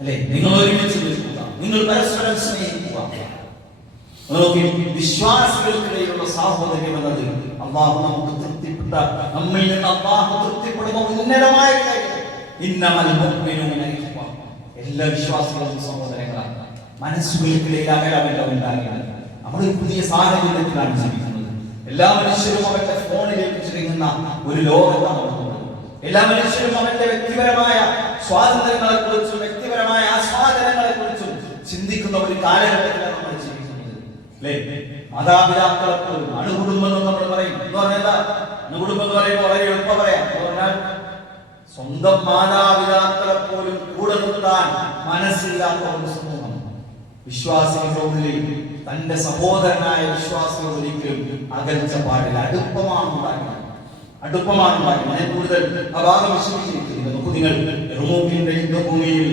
അല്ലേ, നിങ്ങൾ ഒരുമിച്ച് നിൽക്കുക, നിങ്ങൾ പരസ്പരം സ്നേഹിക്കുക. വിശ്വാസികൾക്കിടയിലുള്ള സാഹോദര്യം എന്നത് അല്ലാഹു നമുക്ക് തൃപ്തിപ്പെട്ട, നമ്മിൽ നിന്ന് അല്ലാഹു തൃപ്തിപ്പെടുന്ന ഉന്നതമായ കാര്യം. ഇന്നമൽ മുഅ്മിനൂന എല്ലാ വിശ്വാസികളും സഹോദരങ്ങളാണ്. മനസ്സുകൾക്കിടയിൽ അകലമല്ല ഉണ്ടാകുന്നത്. നമ്മൾ ഒരു പുതിയ സാഹചര്യത്തിലാണ് ജീവിക്കുന്നത്. എല്ലാ മനുഷ്യരും അവരുടെ ഫോണിലേക്ക് ചുരുങ്ങുന്ന ഒരു ലോകത്താണ് നടക്കുന്നത്. എല്ലാ മനുഷ്യരും അവന്റെ വ്യക്തിപരമായ സ്വാതന്ത്ര്യങ്ങളെ കുറിച്ചും വ്യക്തിപരമായ ആസ്വാദനങ്ങളെ കുറിച്ചും ചിന്തിക്കുന്ന ഒരു കാലഘട്ടത്തിലാണ് നമ്മൾ ജീവിക്കുന്നത്. അല്ലേ? മാതാപിതാക്കളെപ്പോഴും അണുകുടുംബം എന്ന് നമ്മൾ പറയും. എന്ന് പറഞ്ഞാൽ എന്താ? അണുകുടുംബം എന്ന് പറയുമ്പോൾ വളരെ എളുപ്പം പറയാം. എന്ന് പറഞ്ഞാൽ സ്വന്തം മാതാപിതാക്കളെപ്പോലും കൂടെ നിർത്താൻ മനസ്സില്ലാത്ത ഒരു സമൂഹം. വിശ്വാസികളോട് തന്റെ സഹോദരനായ വിശ്വാസികളൊരിക്കലും അകൽച്ച പാടില്ല. അടുപ്പമാണ് ഉണ്ടാക്കുന്നത്. ഞാൻ കൂടുതൽ അഭാഗം വിശ്വസിച്ചിരിക്കുന്നത്. നോക്കൂ, നിങ്ങൾ യർമൂക്കിന്റെ യുദ്ധഭൂമിയിൽ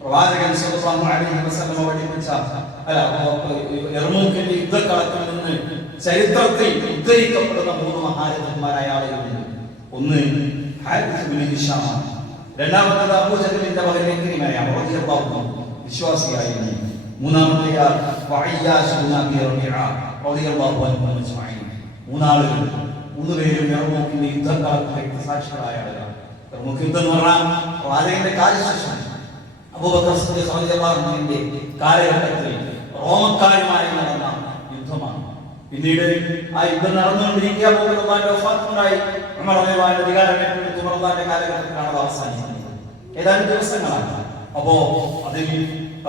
പ്രവാചകൻ സല്ലല്ലാഹു അലൈഹി വസല്ലം പഠിപ്പിച്ച യർമൂക്കിന്റെ യുദ്ധക്കളത്തിൽ നിന്ന് ചരിത്രത്തിൽ ഉദ്ധരിക്കപ്പെടുന്ന 3 മഹാരഥന്മാരായ ആളുകളുണ്ട്. ഒന്ന് ഹാരിസ് ഇബ്നു ഹിഷാം, രണ്ടാമത്തേത് അബൂ ജഹലിന്റെ മകൻ ഇക്രിമയാണ്, വിശ്വാസിയായിരുന്നു. മൂന്നാമത്തെ വഅയ്യാശ് ഇബ്നു അബീ റബീഅ റളിയല്ലാഹു അൻഹു അജ്മഈൻ. മൂന്നാളുകൾ, 3 പേരും യർമൂക്കിന്റെ യുദ്ധക്കളത്തിൽ സാക്ഷികളായ ആളുകളാണ്. യർമൂക്ക് യുദ്ധം എന്ന് പറഞ്ഞാൽ പ്രവാചകന്റെ കാലശേഷം അബൂബക്കർ സിദ്ദീഖ് റളിയല്ലാഹു അൻഹുവിന്റെ കാലഘട്ടത്തിൽ റോമക്കാരുമായി നടന്ന യുദ്ധമാണ്. പിന്നീട് ആ യുദ്ധം നടന്നുകൊണ്ടിരിക്കുക അബൂബക്കറിന്റെ വഫാത്തുണ്ടായി. ഉമർ റളിയല്ലാഹു അൻഹു അധികാരം ഏറ്റെടുത്തു. ഉമർ റളിയല്ലാഹുവിന്റെ കാലഘട്ടത്തിലാണ് അത് അവസാനിക്കുന്നത്. ഏതാനും ദിവസങ്ങളാണ്. അപ്പോ അതിൽ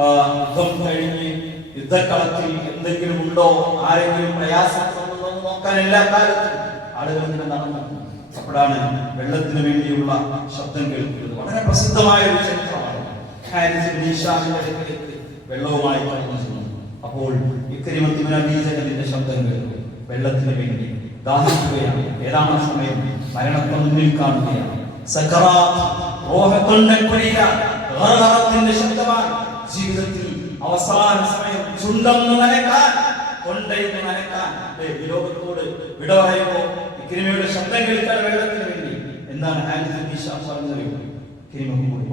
യുദ്ധം കഴിഞ്ഞ് യുദ്ധക്കളത്തിൽ എന്തെങ്കിലും ഉണ്ടോ, ആരെങ്കിലും പ്രയാസപ്പെടുന്നുണ്ടോ എന്ന് നോക്കാൻ എല്ലാ കാലത്തും ആളുകൾ ഇങ്ങനെ നടന്നു. അപ്പോഴാണ് വെള്ളത്തിന് വേണ്ടിയുള്ള ശബ്ദം കേൾക്കുന്നത്. വളരെ പ്രസിദ്ധമായ ഒരു ചരിത്രമാണ്. ഹാരിസ് ഇബ്നു ഹിഷാമിന്റെ അടുക്കലേക്ക് വെള്ളവുമായി കടന്നു ചെന്നു. അപ്പോൾ ഇക്രിമത്ത് ഇബ്നു അബീ ജഹലിന്റെ ശബ്ദം കേട്ടു. വെള്ളത്തിന് വേണ്ടി ദാഹിക്കുകയാണ്. ഏതാണ് സമയം? മരണത്തെ മുന്നിൽ കാണുകയാണ്. സക്കറാത്ത്, ത്തിന്റെ ശബ്ദമാണ്. ജീവിതത്തിൽ അവസാന സമയം ചുണ്ടൊന്ന് നനക്കാൻ, തൊണ്ടയൊന്ന് നനക്കാൻ ഈ ലോകത്തോട് വിട പറയുമ്പോൾ ഇക്രിമയുടെ ശബ്ദം കേൾക്കാൻ വെള്ളത്തിന് വേണ്ടി എന്താണ് ഹാരിസ് ഇബ്നു ഹിഷാം പറഞ്ഞത്? ഇക്രിമ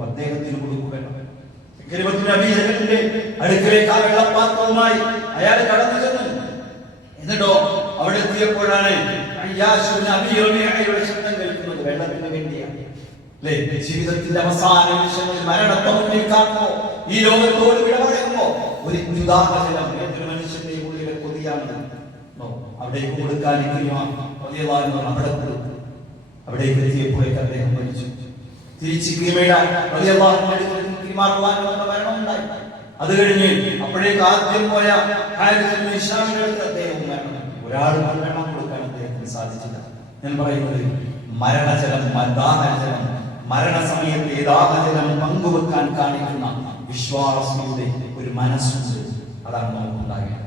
അദ്ദേഹത്തിന് കൊടുക്കുക. ഇക്രിമത്ത് ഇബ്നു അബീ ജഹലിന്റെ അടുക്കലേക്ക് ആ വെള്ളപ്പാത്രവുമായി അയാൾ കടന്നു ചെന്നു. എന്നിട്ടോ അവിടെ എത്തിയപ്പോഴാണ് അയ്യാശ് ഇബ്നു അബീ റബീഅയുടെ ശബ്ദം കേൾക്കുന്നത്. വെള്ളത്തിന് വേണ്ടിയാണ്. ജീവിതത്തിന്റെ അവസാന നിമിഷങ്ങളിൽ മരണത്തെ മുന്നിൽ കാണുമ്പോൾ, ഈ ലോകത്തോട് വിട പറയുമ്പോൾ ഒരു ഉദാഹരണം ഏതൊരു മനുഷ്യന്റെ ഉള്ളിലെ കൊതിയാണ്. അവിടേക്ക് കൊടുക്കാൻ അവിടേക്ക് എത്തിയപ്പോഴേക്ക് അദ്ദേഹം മരിച്ചു. തിരിച്ച് മരണമുണ്ടായി. അത് കഴിഞ്ഞ് അപ്പോഴേക്ക് ആദ്യം പോയ ഹാരിസ് ഇബ്നു ഹിഷാമിന്റെ അടുത്ത് അദ്ദേഹം മരണം. ഒരാൾ മരണം കൊടുക്കാൻ അദ്ദേഹത്തിന് സാധിച്ചില്ല. ഞാൻ പറയുന്നത് മരണജലം, ദാഹജലം, മരണസമയത്തെ ദാഹജലം പങ്കുവെക്കാൻ കാണിക്കുന്ന വിശ്വാസിയുടെ ഒരു മനസ്സുണ്ട്. അതാണ് നമുക്കുണ്ടാകേണ്ടത്.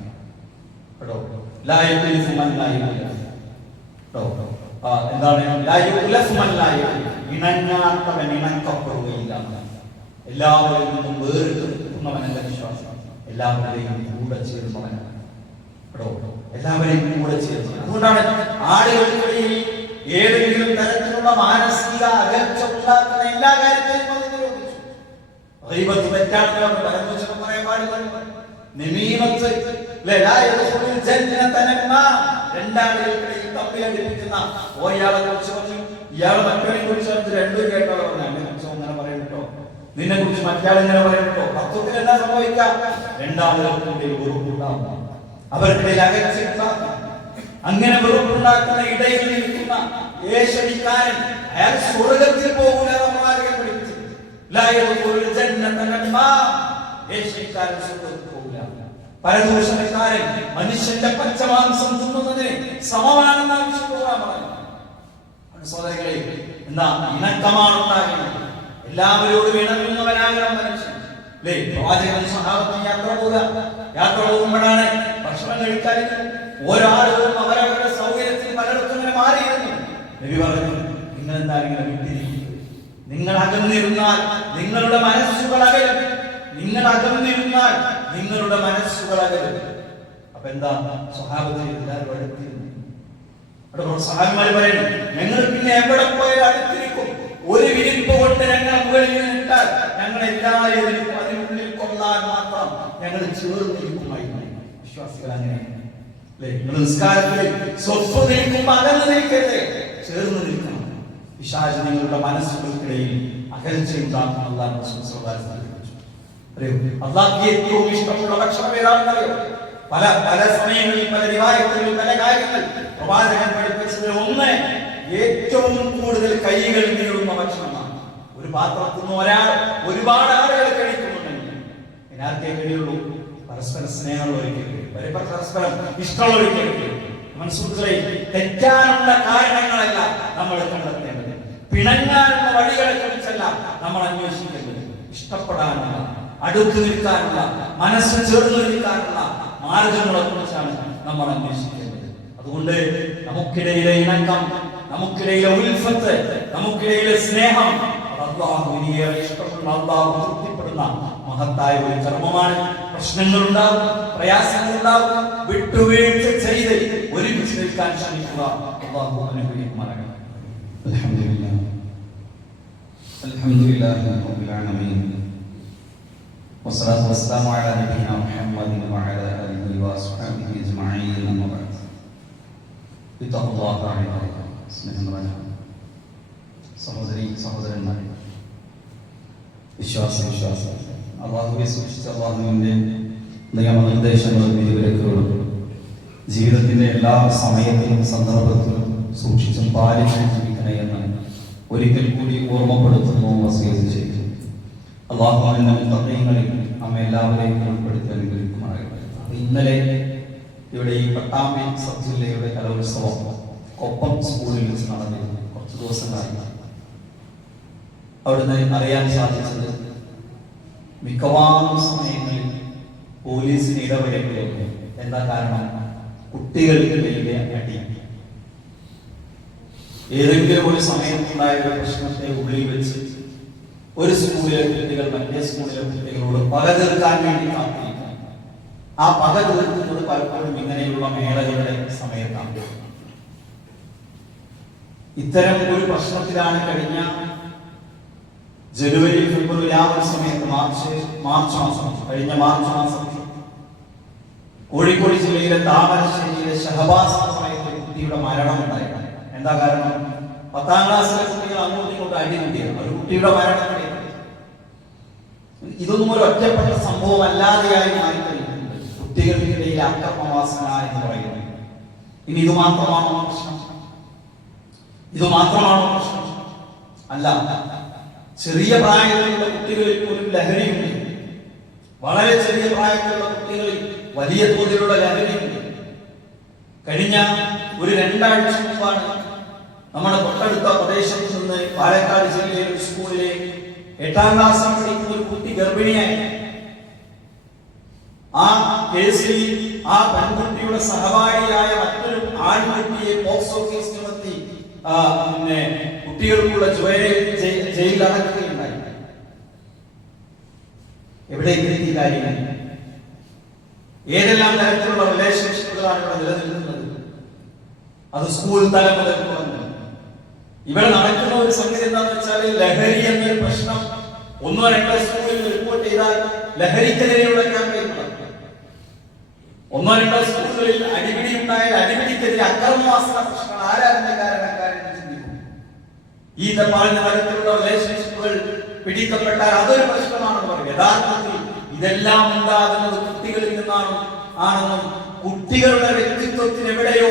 ഇണങ്ങാത്തവൻ ഇണക്കപ്പെടുകയില്ല. എല്ലാവരിൽ നിന്നും വേറിട്ട് നിൽക്കുന്നവനല്ല വിശ്വാസം. എല്ലാവരെയും കൂടെ ചേർന്നവനാണ്. എല്ലാവരെയും കൂടെ ചേർന്നു. അതുകൊണ്ടാണ് ആളുകൾക്കിടയിൽ ഏതെങ്കിലും തരത്തിലുള്ള മാനസിക അകൽച്ച ഉണ്ടാക്കുന്ന എല്ലാ കാര്യത്തെയും അത് നിരോധിച്ചു. ഗീബത്ത് തെറ്റാണെന്ന് പറഞ്ഞു പരമോച്ചനം പറയാൻ പാടില്ല. നമീമത്ത് രണ്ടാളുകൾക്കിടയിൽ തമ്മിലടിപ്പിക്കുന്ന ഒരാളെ കുറിച്ച് പറഞ്ഞു, ഇയാളെ മറ്റവനെ കുറിച്ച് പറഞ്ഞു. രണ്ടും കേട്ടോളെ പറഞ്ഞു, എന്നെ കുറിച്ച് അങ്ങനെ പറയട്ടോ, നിന്നെ കുറിച്ച് മറ്റാളിങ്ങനെ പറയട്ടോ. തത്വത്തിൽ എന്താ സംഭവിക്കാം? രണ്ടാളുകൾക്കിടയിൽ വെറുപ്പുണ്ടാവും, അവർക്കിടയിൽ അകൽച്ച. അങ്ങനെ വെറുപ്പുണ്ടാക്കുന്ന ഇടയിൽ നിൽക്കുന്ന ഏഷണിക്കാരൻ അയാൾ സ്വർഗത്തിൽ പോകൂല. ഏഷണിക്കാരൻ സ്വർഗത്തിൽ പോകൂല. പരദൂഷണക്കാരൻ മനുഷ്യന്റെ പച്ചമാംസം തിന്നുന്നതിന് സമമാണെന്ന് ആവശ്യപ്പെടാൻ. സഹോദരങ്ങളെ, എന്താ ഇണക്കമാണ് ഉണ്ടാകുന്നത്. എല്ലാവരോടും ഇണങ്ങുന്നവനാകണം മനുഷ്യൻ. പ്രവാചകൻ സ്വഹാബത്തിന് യാത്ര പോകുമ്പോഴാണ് ഭക്ഷണം കഴിക്കാൻ ഒരാളുകളും അവരവരുടെ സൗകര്യത്തിന് പലയിടത്തും ഇങ്ങനെ മാറിയിരുന്നു. നബി പറഞ്ഞു, നിങ്ങൾ എന്താ ഇങ്ങനെ വിട്ടിരിക്കുന്നത്? നിങ്ങൾ അകന്നിരുന്നാൽ നിങ്ങളുടെ മനസ്സുകൾ അകലും. നിങ്ങൾ അകന്നിരുന്നാൽ നിങ്ങളുടെ മനസ്സുകൾ അകലും. അപ്പൊ എന്താ സ്വഹാബത്തിൽ എല്ലാവരും അടുത്തിരുന്നു. സഹാബിമാര് പറയുന്നു, ഞങ്ങൾ പിന്നെ എവിടെ പോയാലും അടുത്തിരിക്കും. ഒരു വിരിപ്പ് കൊണ്ട് ഞങ്ങൾ മുകളിൽ നിന്നിട്ടാൽ ഞങ്ങൾ എല്ലാവരും അതിനുള്ളിൽ കൊള്ളാൻ മാത്രം ഞങ്ങൾ ചേർന്നിരിക്കുമായിരുന്നു. വിശ്വാസികൾ അങ്ങനെയാണ്. നിസ്കാരത്തിൽ സ്വത്ത് നിൽക്കുമ്പോൾ അകന്ന് നിൽക്കരുത്, ചേർന്ന് നിൽക്കണം. പിശാച് നിങ്ങളുടെ മനസ്സുകൾക്കിടയിൽ അകൽച്ച ഉണ്ടാക്കുന്ന അള്ളാഹ്ക്ക് ഏറ്റവും ഇഷ്ടമുള്ള ഭക്ഷണം ഏതാണെന്നറിയോ? പല പല സമയങ്ങളിൽ പല റിവായത്തുകളിൽ പല കാര്യങ്ങൾ പ്രവാചകൻ പഠിപ്പിച്ചത് ഒന്ന്, ഏറ്റവും കൂടുതൽ കൈകൾ നീളുന്ന ഭക്ഷണമാണ്. ഒരു പാത്രത്തിൽ നിന്ന് ഒരുപാട് ആളുകൾ കഴിക്കുന്നുണ്ടെങ്കിൽ ആർക്കേ കഴിയുള്ളൂ? പരസ്പര സ്നേഹമുള്ള ഒരിക്കലും, പരസ്പരം ഇഷ്ടമുള്ള ഒരിക്കലും. മനസ്സുകളെ, തെറ്റാനുള്ള കാരണങ്ങളല്ല നമ്മൾ കണ്ടെത്തേണ്ടത്, പിണങ്ങാനുള്ള വഴികളെ കുറിച്ചല്ല നമ്മൾ അന്വേഷിക്കേണ്ടത്. ഇഷ്ടപ്പെടാനുള്ള, അടുത്തു നിൽക്കാനുള്ള, മനസ്സ് ചേർന്ന് നിൽക്കാനുള്ള മാർഗങ്ങളെ കുറിച്ചാണ് നമ്മൾ അന്വേഷിക്കേണ്ടത്. അതുകൊണ്ട് നമുക്കിടയിലെ ഇണക്കം, നമുക്കിടയിലെ ഉൽഫത്ത്, നമുക്കിടയിലെ സ്നേഹം അല്ലാഹുവിനെ ഇഷ്ടപ്പെടുന്ന, അല്ലാഹു തൃപ്തിപ്പെടുന്ന മഹത്തായ ഒരു കർമ്മമാണ്. പ്രശ്നങ്ങളുണ്ടാവും, പ്രയാസങ്ങളുണ്ടാവും, വിട്ടുവീഴ്ച ചെയ്ത് ഒരുമിച്ച് നിൽക്കാൻ ശ്രമിക്കുക. അല്ലാഹു അനുഗ്രഹിക്കുമാറാകട്ടെ. അൽഹംദുലില്ലാഹ് അൽഹംദുലില്ലാഹി റബ്ബിൽ ആലമീൻ വസ്സലാത്തു വസ്സലാമു അലാ നബിയിനാ മുഹമ്മദിൻ വഅലാ ആലിഹി വഅസ്ഹാബിഹി അജ്മഈൻ. അമ്മാ ബഅദ്. ഇത്തഖുല്ലാഹ ഇബാദല്ലാഹ്. സ്നേഹം നിറഞ്ഞ സഹോദരി സഹോദരന്മാരെ, വിശ്വാസ അള്ളാഹുവെ സൂക്ഷിച്ച അള്ളാഹുവിൻ്റെ നിയമനിർദ്ദേശങ്ങളും വിധിവിലക്കുകളും ജീവിതത്തിൻ്റെ എല്ലാ സമയത്തിലും സന്ദർഭത്തിലും സൂക്ഷിച്ചും പാലിച്ചും ജീവിക്കണേ എന്ന് ഒരിക്കൽ കൂടി ഓർമ്മപ്പെടുത്തുന്നു, വസിയത്ത് ചെയ്തു. അള്ളാഹുവിൻ്റെ മുത്തഖീങ്ങളിൽ നമ്മെ എല്ലാവരെയും ഉൾപ്പെടുത്തി അനുഗ്രഹിക്കുമാറാകട്ടെ. ഇന്നലെ ഇവിടെ ഈ പട്ടാമ്പി സബ് ജില്ലയുടെ കലോത്സവം കൊപ്പം സ്കൂളിൽ വെച്ച് നടന്നിരുന്നു. കുറച്ച് ദിവസങ്ങളായി അവിടുന്ന് അറിയാൻ സാധിച്ചത്, മിക്കവാറും സമയങ്ങളിൽ പോലീസിന് ഇടപെടലുകളൊക്കെ. എന്താ കാരണം? കുട്ടികൾക്കിടയിലെ അടി. ഏതെങ്കിലും ഒരു സമയത്തുണ്ടായ ഒരു പ്രശ്നത്തെ ഉള്ളിൽ വെച്ച് ഒരു സ്കൂളിലെ കുട്ടികൾ മറ്റേ സ്കൂളിലെ കുട്ടികളോട് പക തീർക്കാൻ വേണ്ടി കാത്തിരിക്കും. ആ പക തീർക്കുന്നത് പലപ്പോഴും ഇങ്ങനെയുള്ള മേളകളുടെ സമയത്താണ്. ഇത്തരം ഒരു പ്രശ്നത്തിലാണ് കഴിഞ്ഞ ജനുവരി, ഫെബ്രുവരി ആ ഒരു സമയത്ത് മാർച്ച് മാസം കോഴിക്കോട് ജില്ലയിലെ താമരശ്ശേരിയിലെ ഷഹബാസ് എന്ന സമയത്ത് ഒരു കുട്ടിയുടെ മരണം ഉണ്ടായിരുന്നു. എന്താ കാരണം? 10ാം ക്ലാസ്സിലെ കുട്ടികൾ അങ്ങോട്ടും ഇങ്ങോട്ടും അടി കൂടിയാണ്. ഒരു കുട്ടിയുടെ മരണത്തിന് ഇതൊന്നും ഒരു ഒറ്റപ്പെട്ട സംഭവം അല്ലാതെയായി മാറിക്കഴിഞ്ഞിട്ടുണ്ട്. കുട്ടികൾക്കിടയിൽ അക്രമവാസന എന്ന് പറയുന്നത്. ഇനി ഇത് മാത്രമാണോ പ്രശ്നം? അല്ല. ചെറിയ പ്രായത്തിലുള്ള കുട്ടികളിൽ പോലും ലഹരിയുണ്ട്. വളരെ ചെറിയ പ്രായത്തിലുള്ള കുട്ടികളിൽ വലിയ തോതിലുള്ള ലഹരിയുണ്ട്. കഴിഞ്ഞ ഒരു 2 ആഴ്ച മുമ്പാണ് നമ്മുടെ തൊട്ടടുത്ത പ്രദേശത്ത് നിന്ന് പാലക്കാട് ജില്ലയിലെ ഒരു സ്കൂളിലെ 8ാം ക്ലാസ്സിൽ പഠിക്കുന്ന ഒരു കുട്ടി ഗർഭിണിയായി. ആ കേസിൽ ആ പെൺകുട്ടിയുടെ സഹപാഠിയായ മറ്റൊരു ആൺകുട്ടിയെ പോക്സോ കേസ് ചുമത്തി കുട്ടികൾക്കുള്ള ജയിലിൽ അടക്കുകയുണ്ടായി. എവിടേക്ക് എത്തി കാര്യങ്ങൾ? ഏതെല്ലാം തരത്തിലുള്ള റിലേഷൻഷിപ്പുകളാണ് ഇവിടെ നിലനിൽക്കുന്നത്? അത് സ്കൂൾ തലം മുതൽ തുടങ്ങുന്നു. ഇവിടെ നടക്കുന്ന ഒരു സംഗതി എന്താണെന്ന് വെച്ചാൽ, ലഹരി എന്നൊരു പ്രശ്നം 1-2 സ്കൂളിൽ റിപ്പോർട്ട് ചെയ്താൽ ലഹരിക്കെതിരെയുള്ള ക്യാമ്പയിൻ നടക്കും. 1-2 സ്കൂളുകളിൽ അടിപിടി ഉണ്ടായാൽ അടിപിടിക്കെതിരെ അക്രമവാസന പ്രശ്നങ്ങൾ. ആരാതിന്റെ കാരണക്കാരെന്ന് ചിന്തിക്കും. ഈ പറഞ്ഞ തരത്തിലുള്ള റിലേഷൻഷിപ്പുകൾ പിടിക്കപ്പെട്ടാൽ അതൊരു പ്രശ്നമാണെന്ന് പറയും. യഥാർത്ഥത്തിൽ ഇതെല്ലാം ഉണ്ടാകുന്നത് കുട്ടികളിൽ നിന്നാണെന്നും കുട്ടികളുടെ വ്യക്തിത്വത്തിന് എവിടെയോ,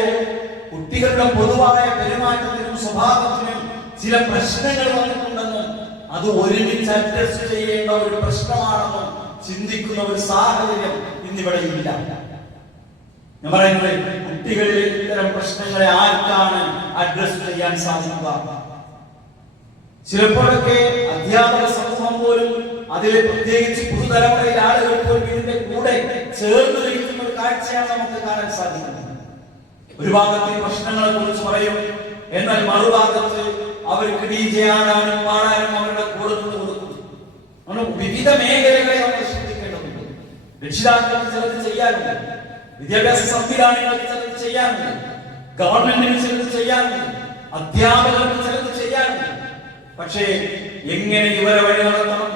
കുട്ടികളുടെ പൊതുവായ പെരുമാറ്റത്തിനും സ്വഭാവത്തിനും ചില പ്രശ്നങ്ങൾ വന്നിട്ടുണ്ടെന്നും അത് ഒരുമിച്ച് അഡ്രസ് ചെയ്യേണ്ട ഒരു പ്രശ്നമാണെന്നും ചിന്തിക്കുന്ന ഒരു സാഹചര്യം ഇന്നിവിടെ ഇല്ല. ഞാൻ പറയുന്നത്, കുട്ടികളിലെ ഇത്തരം പ്രശ്നങ്ങളെ ആർക്കാണ് അഡ്രസ് ചെയ്യാൻ സാധിക്കുക? ചിലപ്പോഴൊക്കെ അധ്യാപക സമൂഹം പോലും, അതിൽ പ്രത്യേകിച്ച് പുതുതലമുറയിലെ ആളുകൾ പോലും ഇതിന്റെ കൂടെ ചേർന്ന് നിൽക്കുന്ന ഒരു കാഴ്ചയാണ് നമുക്ക് കാണാൻ സാധിക്കുന്നത്. ഒരു ഭാഗത്ത് പ്രശ്നങ്ങളെ കുറിച്ച് പറയും, എന്നാൽ മറുഭാഗത്ത് അവർക്ക് DJ ആടാനും പാടാനും അവരുടെ കൂടെ നിന്ന് കൊടുക്കും. വിവിധ മേഖലകളെ നമ്മൾ ശ്രദ്ധിക്കേണ്ടതുണ്ട്. രക്ഷിതാക്കൾക്ക് ചിലത് ചെയ്യാറുണ്ട്, വിദ്യാഭ്യാസ സംവിധാനങ്ങൾക്ക് ചിലത് ചെയ്യാറുണ്ട്, ഗവൺമെന്റിന് ചിലത് ചെയ്യാറുണ്ട്, അധ്യാപകർക്ക് ചിലത് ചെയ്യാറുണ്ട്. പക്ഷേ എങ്ങനെ ഇവരെ വഴി നടത്തണം,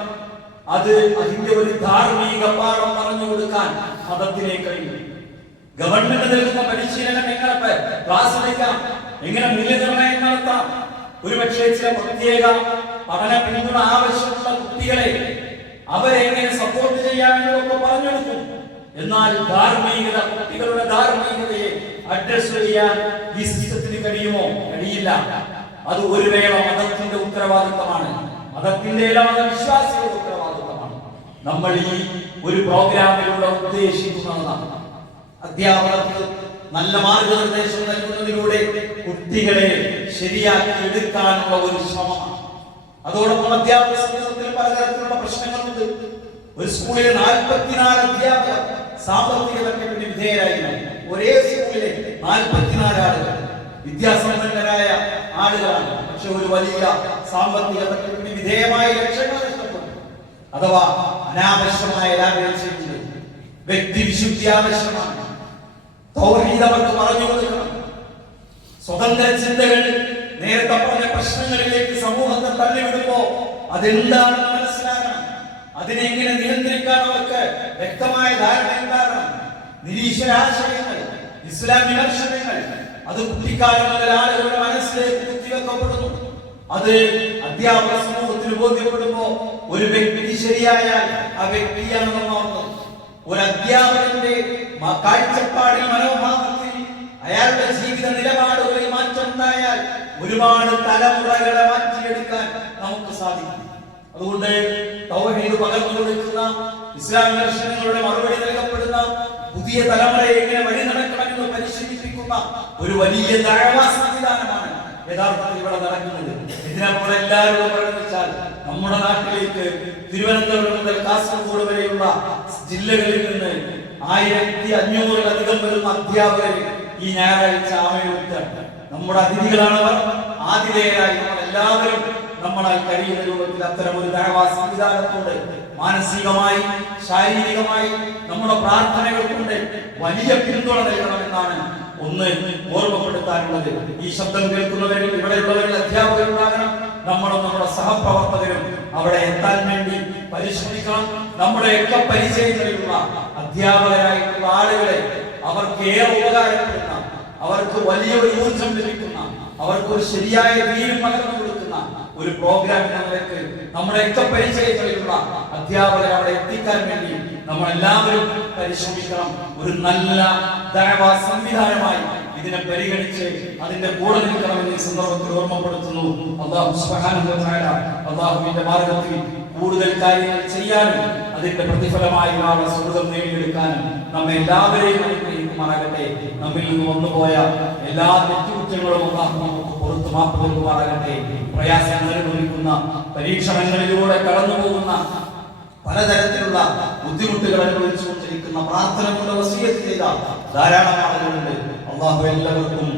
അത് അതിന്റെ ഒരു ധാർമ്മിക പാഠം പറഞ്ഞു കൊടുക്കാൻ മതത്തിനെ കഴിയും. ഗവൺമെന്റ് നൽകുന്ന പരിശീലനം എങ്ങനെ ക്ലാസ്സിലേക്കാം, എങ്ങനെ മൂല്യനിർണ്ണയം നടത്താം, ഒരുപക്ഷെ ചില പ്രത്യേക പഠന പിന്തുണ ആവശ്യമുള്ള കുട്ടികളെ അവരെ എങ്ങനെ സപ്പോർട്ട് ചെയ്യാമെന്നൊക്കെ പറഞ്ഞു കൊടുക്കും. എന്നാൽ ധാർമ്മികത, കുട്ടികളുടെ ധാർമ്മികതയെ അഡ്രസ് ചെയ്യാൻ ഈ സിസ്റ്റത്തിന് കഴിയുമോ? കഴിയില്ല. അത് ഒരു വേള മതത്തിന്റെ ഉത്തരവാദിത്തമാണ്, മതത്തിന്റെ എല്ലാ മതവിശ്വാസികളുടെ ഉത്തരവാദിത്തമാണ്. നമ്മൾ ഈ ഒരു പ്രോഗ്രാമിലൂടെ ഉദ്ദേശിക്കുന്നതാണ് അധ്യാപകർക്ക് നല്ല മാർഗനിർദ്ദേശം നൽകുന്നതിലൂടെ കുട്ടികളെ ശരിയാക്കി എടുക്കാനുള്ള ഒരു ശ്രമമാണ്. അതോടൊപ്പം അധ്യാപക സമൂഹത്തിൽ പലതരത്തിലുള്ള പ്രശ്നങ്ങളുണ്ട്. ഒരു സ്കൂളിലെ 44 അധ്യാപകർ സാമ്പത്തിക തട്ടിപ്പിന് വിധേയരായിരുന്നു. ഒരേ സ്കൂളിലെ 44 ആളുകൾ വിദ്യാസമ്പന്നരായ ആളുകളാണ്. പക്ഷെ ഒരു വലിയ സാമ്പത്തിക തട്ടിപ്പിന് വിധേയമായ ലക്ഷങ്ങൾ നഷ്ടപ്പെട്ടു. അഥവാ അനാവശ്യമായ ലാഭേച്ഛകൾ. വ്യക്തിവിശുദ്ധി ആവശ്യമാണ്. തൗഹീദ് അവർക്ക് പറഞ്ഞു കൊടുക്കണം. സ്വതന്ത്ര ചിന്തകൾ നേരത്തെ പറഞ്ഞ പ്രശ്നങ്ങളിലേക്ക് സമൂഹത്തെ തള്ളിവിടുമ്പോ അതെന്താണെന്ന് മനസ്സിലാക്കണം. അതിനെങ്ങനെ നിയന്ത്രിക്കാൻ അവർക്ക് വ്യക്തമായ ധാരണ ഉണ്ടാകണം. നിരീശ്വരാശയങ്ങൾ, ഇസ്ലാം വിമർശനങ്ങൾ അത് കുട്ടിക്കാലം മുതൽ ആളുകളുടെ മനസ്സിലേക്ക് കുത്തിവെക്കപ്പെടുന്നു. അത് അധ്യാപക സമൂഹത്തിന് ബോധ്യപ്പെടുമ്പോ ഒരു വ്യക്തി ശരിയായാൽ ആ വ്യക്തിയാണ് നന്നാവുന്നത്. ഒരു അധ്യാപകന്റെ കാഴ്ചപ്പാടിൽ, മനോഭാവത്തിൽ, അയാളുടെ ജീവിത നിലപാടുകളിൽ മാറ്റം ഉണ്ടായാൽ ഒരുപാട് തലമുറകളെ മാറ്റിയെടുക്കാൻ നമുക്ക് സാധിക്കും. അതുകൊണ്ട് തൗഹീദ് പകർന്നു കൊടുക്കുന്ന, ഇസ്ലാം വിമർശനങ്ങളുടെ മറുപടി നൽകപ്പെടുന്ന പുതിയ തലമുറയെ എങ്ങനെ വഴി നടക്കണമെന്ന് പരിശീലിപ്പിക്കുന്ന ഒരു വലിയ ദഅവ സംവിധാനമാണ് യഥാർത്ഥത്തിൽ ഇവിടെ നടക്കുന്നത്. ഇതിനെ നമ്മളെല്ലാവരും പ്രകടിപ്പിച്ചാൽ നമ്മുടെ നാട്ടിലേക്ക് തിരുവനന്തപുരം മുതൽ കാസർഗോഡ് വരെയുള്ള ജില്ലകളിൽ നിന്ന് 1500-ലധികം വരുന്ന അധ്യാപകർ ഈ ഞായറാഴ്ച ആമയൂരിലാണ്. നമ്മുടെ അതിഥികളാണവർ. ആതിഥേയരായി നമ്മളെല്ലാവരും നമ്മളാൽ കഴിയുന്ന രൂപത്തിൽ അത്തരം ഒരു ദഅവ സംവിധാനത്തോട് മാനസികമായി, ശാരീരികമായി നമ്മുടെ പ്രാർത്ഥനകൾ കൊണ്ട് വലിയ പിന്തുണ നൽകണമെന്നാണ് ഒന്ന് ഓർമ്മപ്പെടുത്താനുള്ളത്. ഈ ശബ്ദം കേൾക്കുന്നവരിൽ, ഇവിടെയുള്ളവരിൽ അധ്യാപകരുണ്ടാകണം. നമ്മളും നമ്മുടെ സഹപ്രവർത്തകരും അവിടെ എത്താൻ വേണ്ടി പരിശ്രമിക്കണം. നമ്മുടെയൊക്കെ പരിചയങ്ങളിലുള്ള അധ്യാപകരായിട്ടുള്ള ആളുകളെ അവർക്ക് ഏറെ ഉപകാരപ്പെടുന്ന, അവർക്ക് വലിയൊരു ഊർജം ലഭിക്കുന്ന, അവർക്ക് ഒരു ശരിയായ ദീൻ പകർന്നു കൊടുക്കുന്ന ഒരു പ്രോഗ്രാം എന്നതിലേക്ക് നമ്മുടെയൊക്കെ പരിചയങ്ങളിലുള്ള അധ്യാപകരെ അവിടെ എത്തിക്കാൻ വേണ്ടി നമ്മളെല്ലാവരും പരിശ്രമിക്കണം. ഒരു നല്ല ദഅവ സംവിധാനമായി ഇതിനെ പരിഗണിച്ച് അതിന്റെ കൂടെ നിൽക്കണമെന്ന് ഈ സന്ദർഭത്തിൽ ഓർമ്മപ്പെടുത്തുന്നു. അല്ലാഹു സുബ്ഹാനഹു വ തആല അല്ലാഹുവിന്റെ മാർഗ്ഗത്തിൽ കൂടുതൽ കാര്യങ്ങൾ ചെയ്യാനും അതിന്റെ പ്രതിഫലമായി നാളെ സ്വർഗ്ഗം നേടിയെടുക്കാനും നമ്മെ എല്ലാവരെയും അനുഗ്രഹിക്കുമാറാകട്ടെ. നമ്മിൽ നിന്ന് വന്നുപോയ എല്ലാ തെറ്റുകുറ്റങ്ങളും അല്ലാഹു നമുക്ക് പുറത്തു മാപ്പ് നൽകുമാറാകട്ടെ. പ്രയാസങ്ങൾ അനുഭവിക്കുന്ന, പരീക്ഷണങ്ങളിലൂടെ കടന്നു പോകുന്ന, പലതരത്തിലുള്ള ബുദ്ധിമുട്ടുകൾ അനുഭവിച്ചുകൊണ്ടിരിക്കുന്ന, പ്രാർത്ഥന കൊണ്ട് വസിയത്ത് ചെയ്ത ധാരാളം ആളുകളുണ്ട്. അല്ലാഹു എല്ലാവർക്കും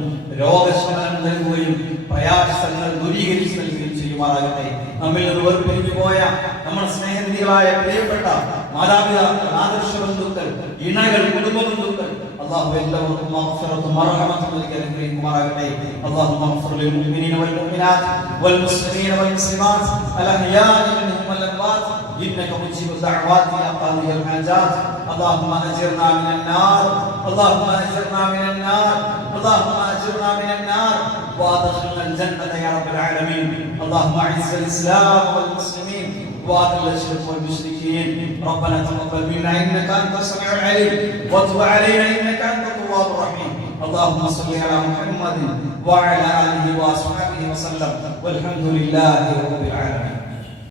രോഗശമനം നൽകുകയും പ്രയാസങ്ങൾ ദൂരീകരിച്ച് നൽകുകയും ചെയ്യുമാറാകട്ടെ. നമ്മിൽ നിന്ന് വേർപിരിഞ്ഞു പോയ നമ്മുടെ സ്നേഹനിധികളായ പ്രിയപ്പെട്ട മാതാപിതാക്കൾ, ആദർശ ബന്ധുക്കൾ, ഇണകൾ, കുടുംബ ബന്ധുക്കൾ, അല്ലാഹു എല്ലാവർക്കും മഗ്ഫിറത്തും മർഹമത്തും നൽകി അനുഗ്രഹിക്കുമാറാകട്ടെ. അല്ലാഹുമ്മ ഗ്ഫിർ ലിൽ മുഅ്മിനീന വൽ മുഅ്മിനാത്ത് വൽ മുസ്ലിമീന വൽ മുസ്ലിമാത്ത് അൽ അഹ്യാഇ മിൻഹും വൽ അംവാത് ഇന്നക മുജീബു ദഅവാതി യാ ഖാദിയൽ ഹാജാത്. اللهم اجرنا من النار، اللهم اجرنا من النار، اللهم اجرنا من النار وادخلنا الجنة يا رب العالمين. اللهم اعز الاسلام والمسلمين واذل الشرك والمشركين. ربنا تقبل منا انك انت السميع العليم وتب علينا انك انت التواب الرحيم. اللهم صل على محمد وعلى اله واصحابه وسلم والحمد لله رب العالمين.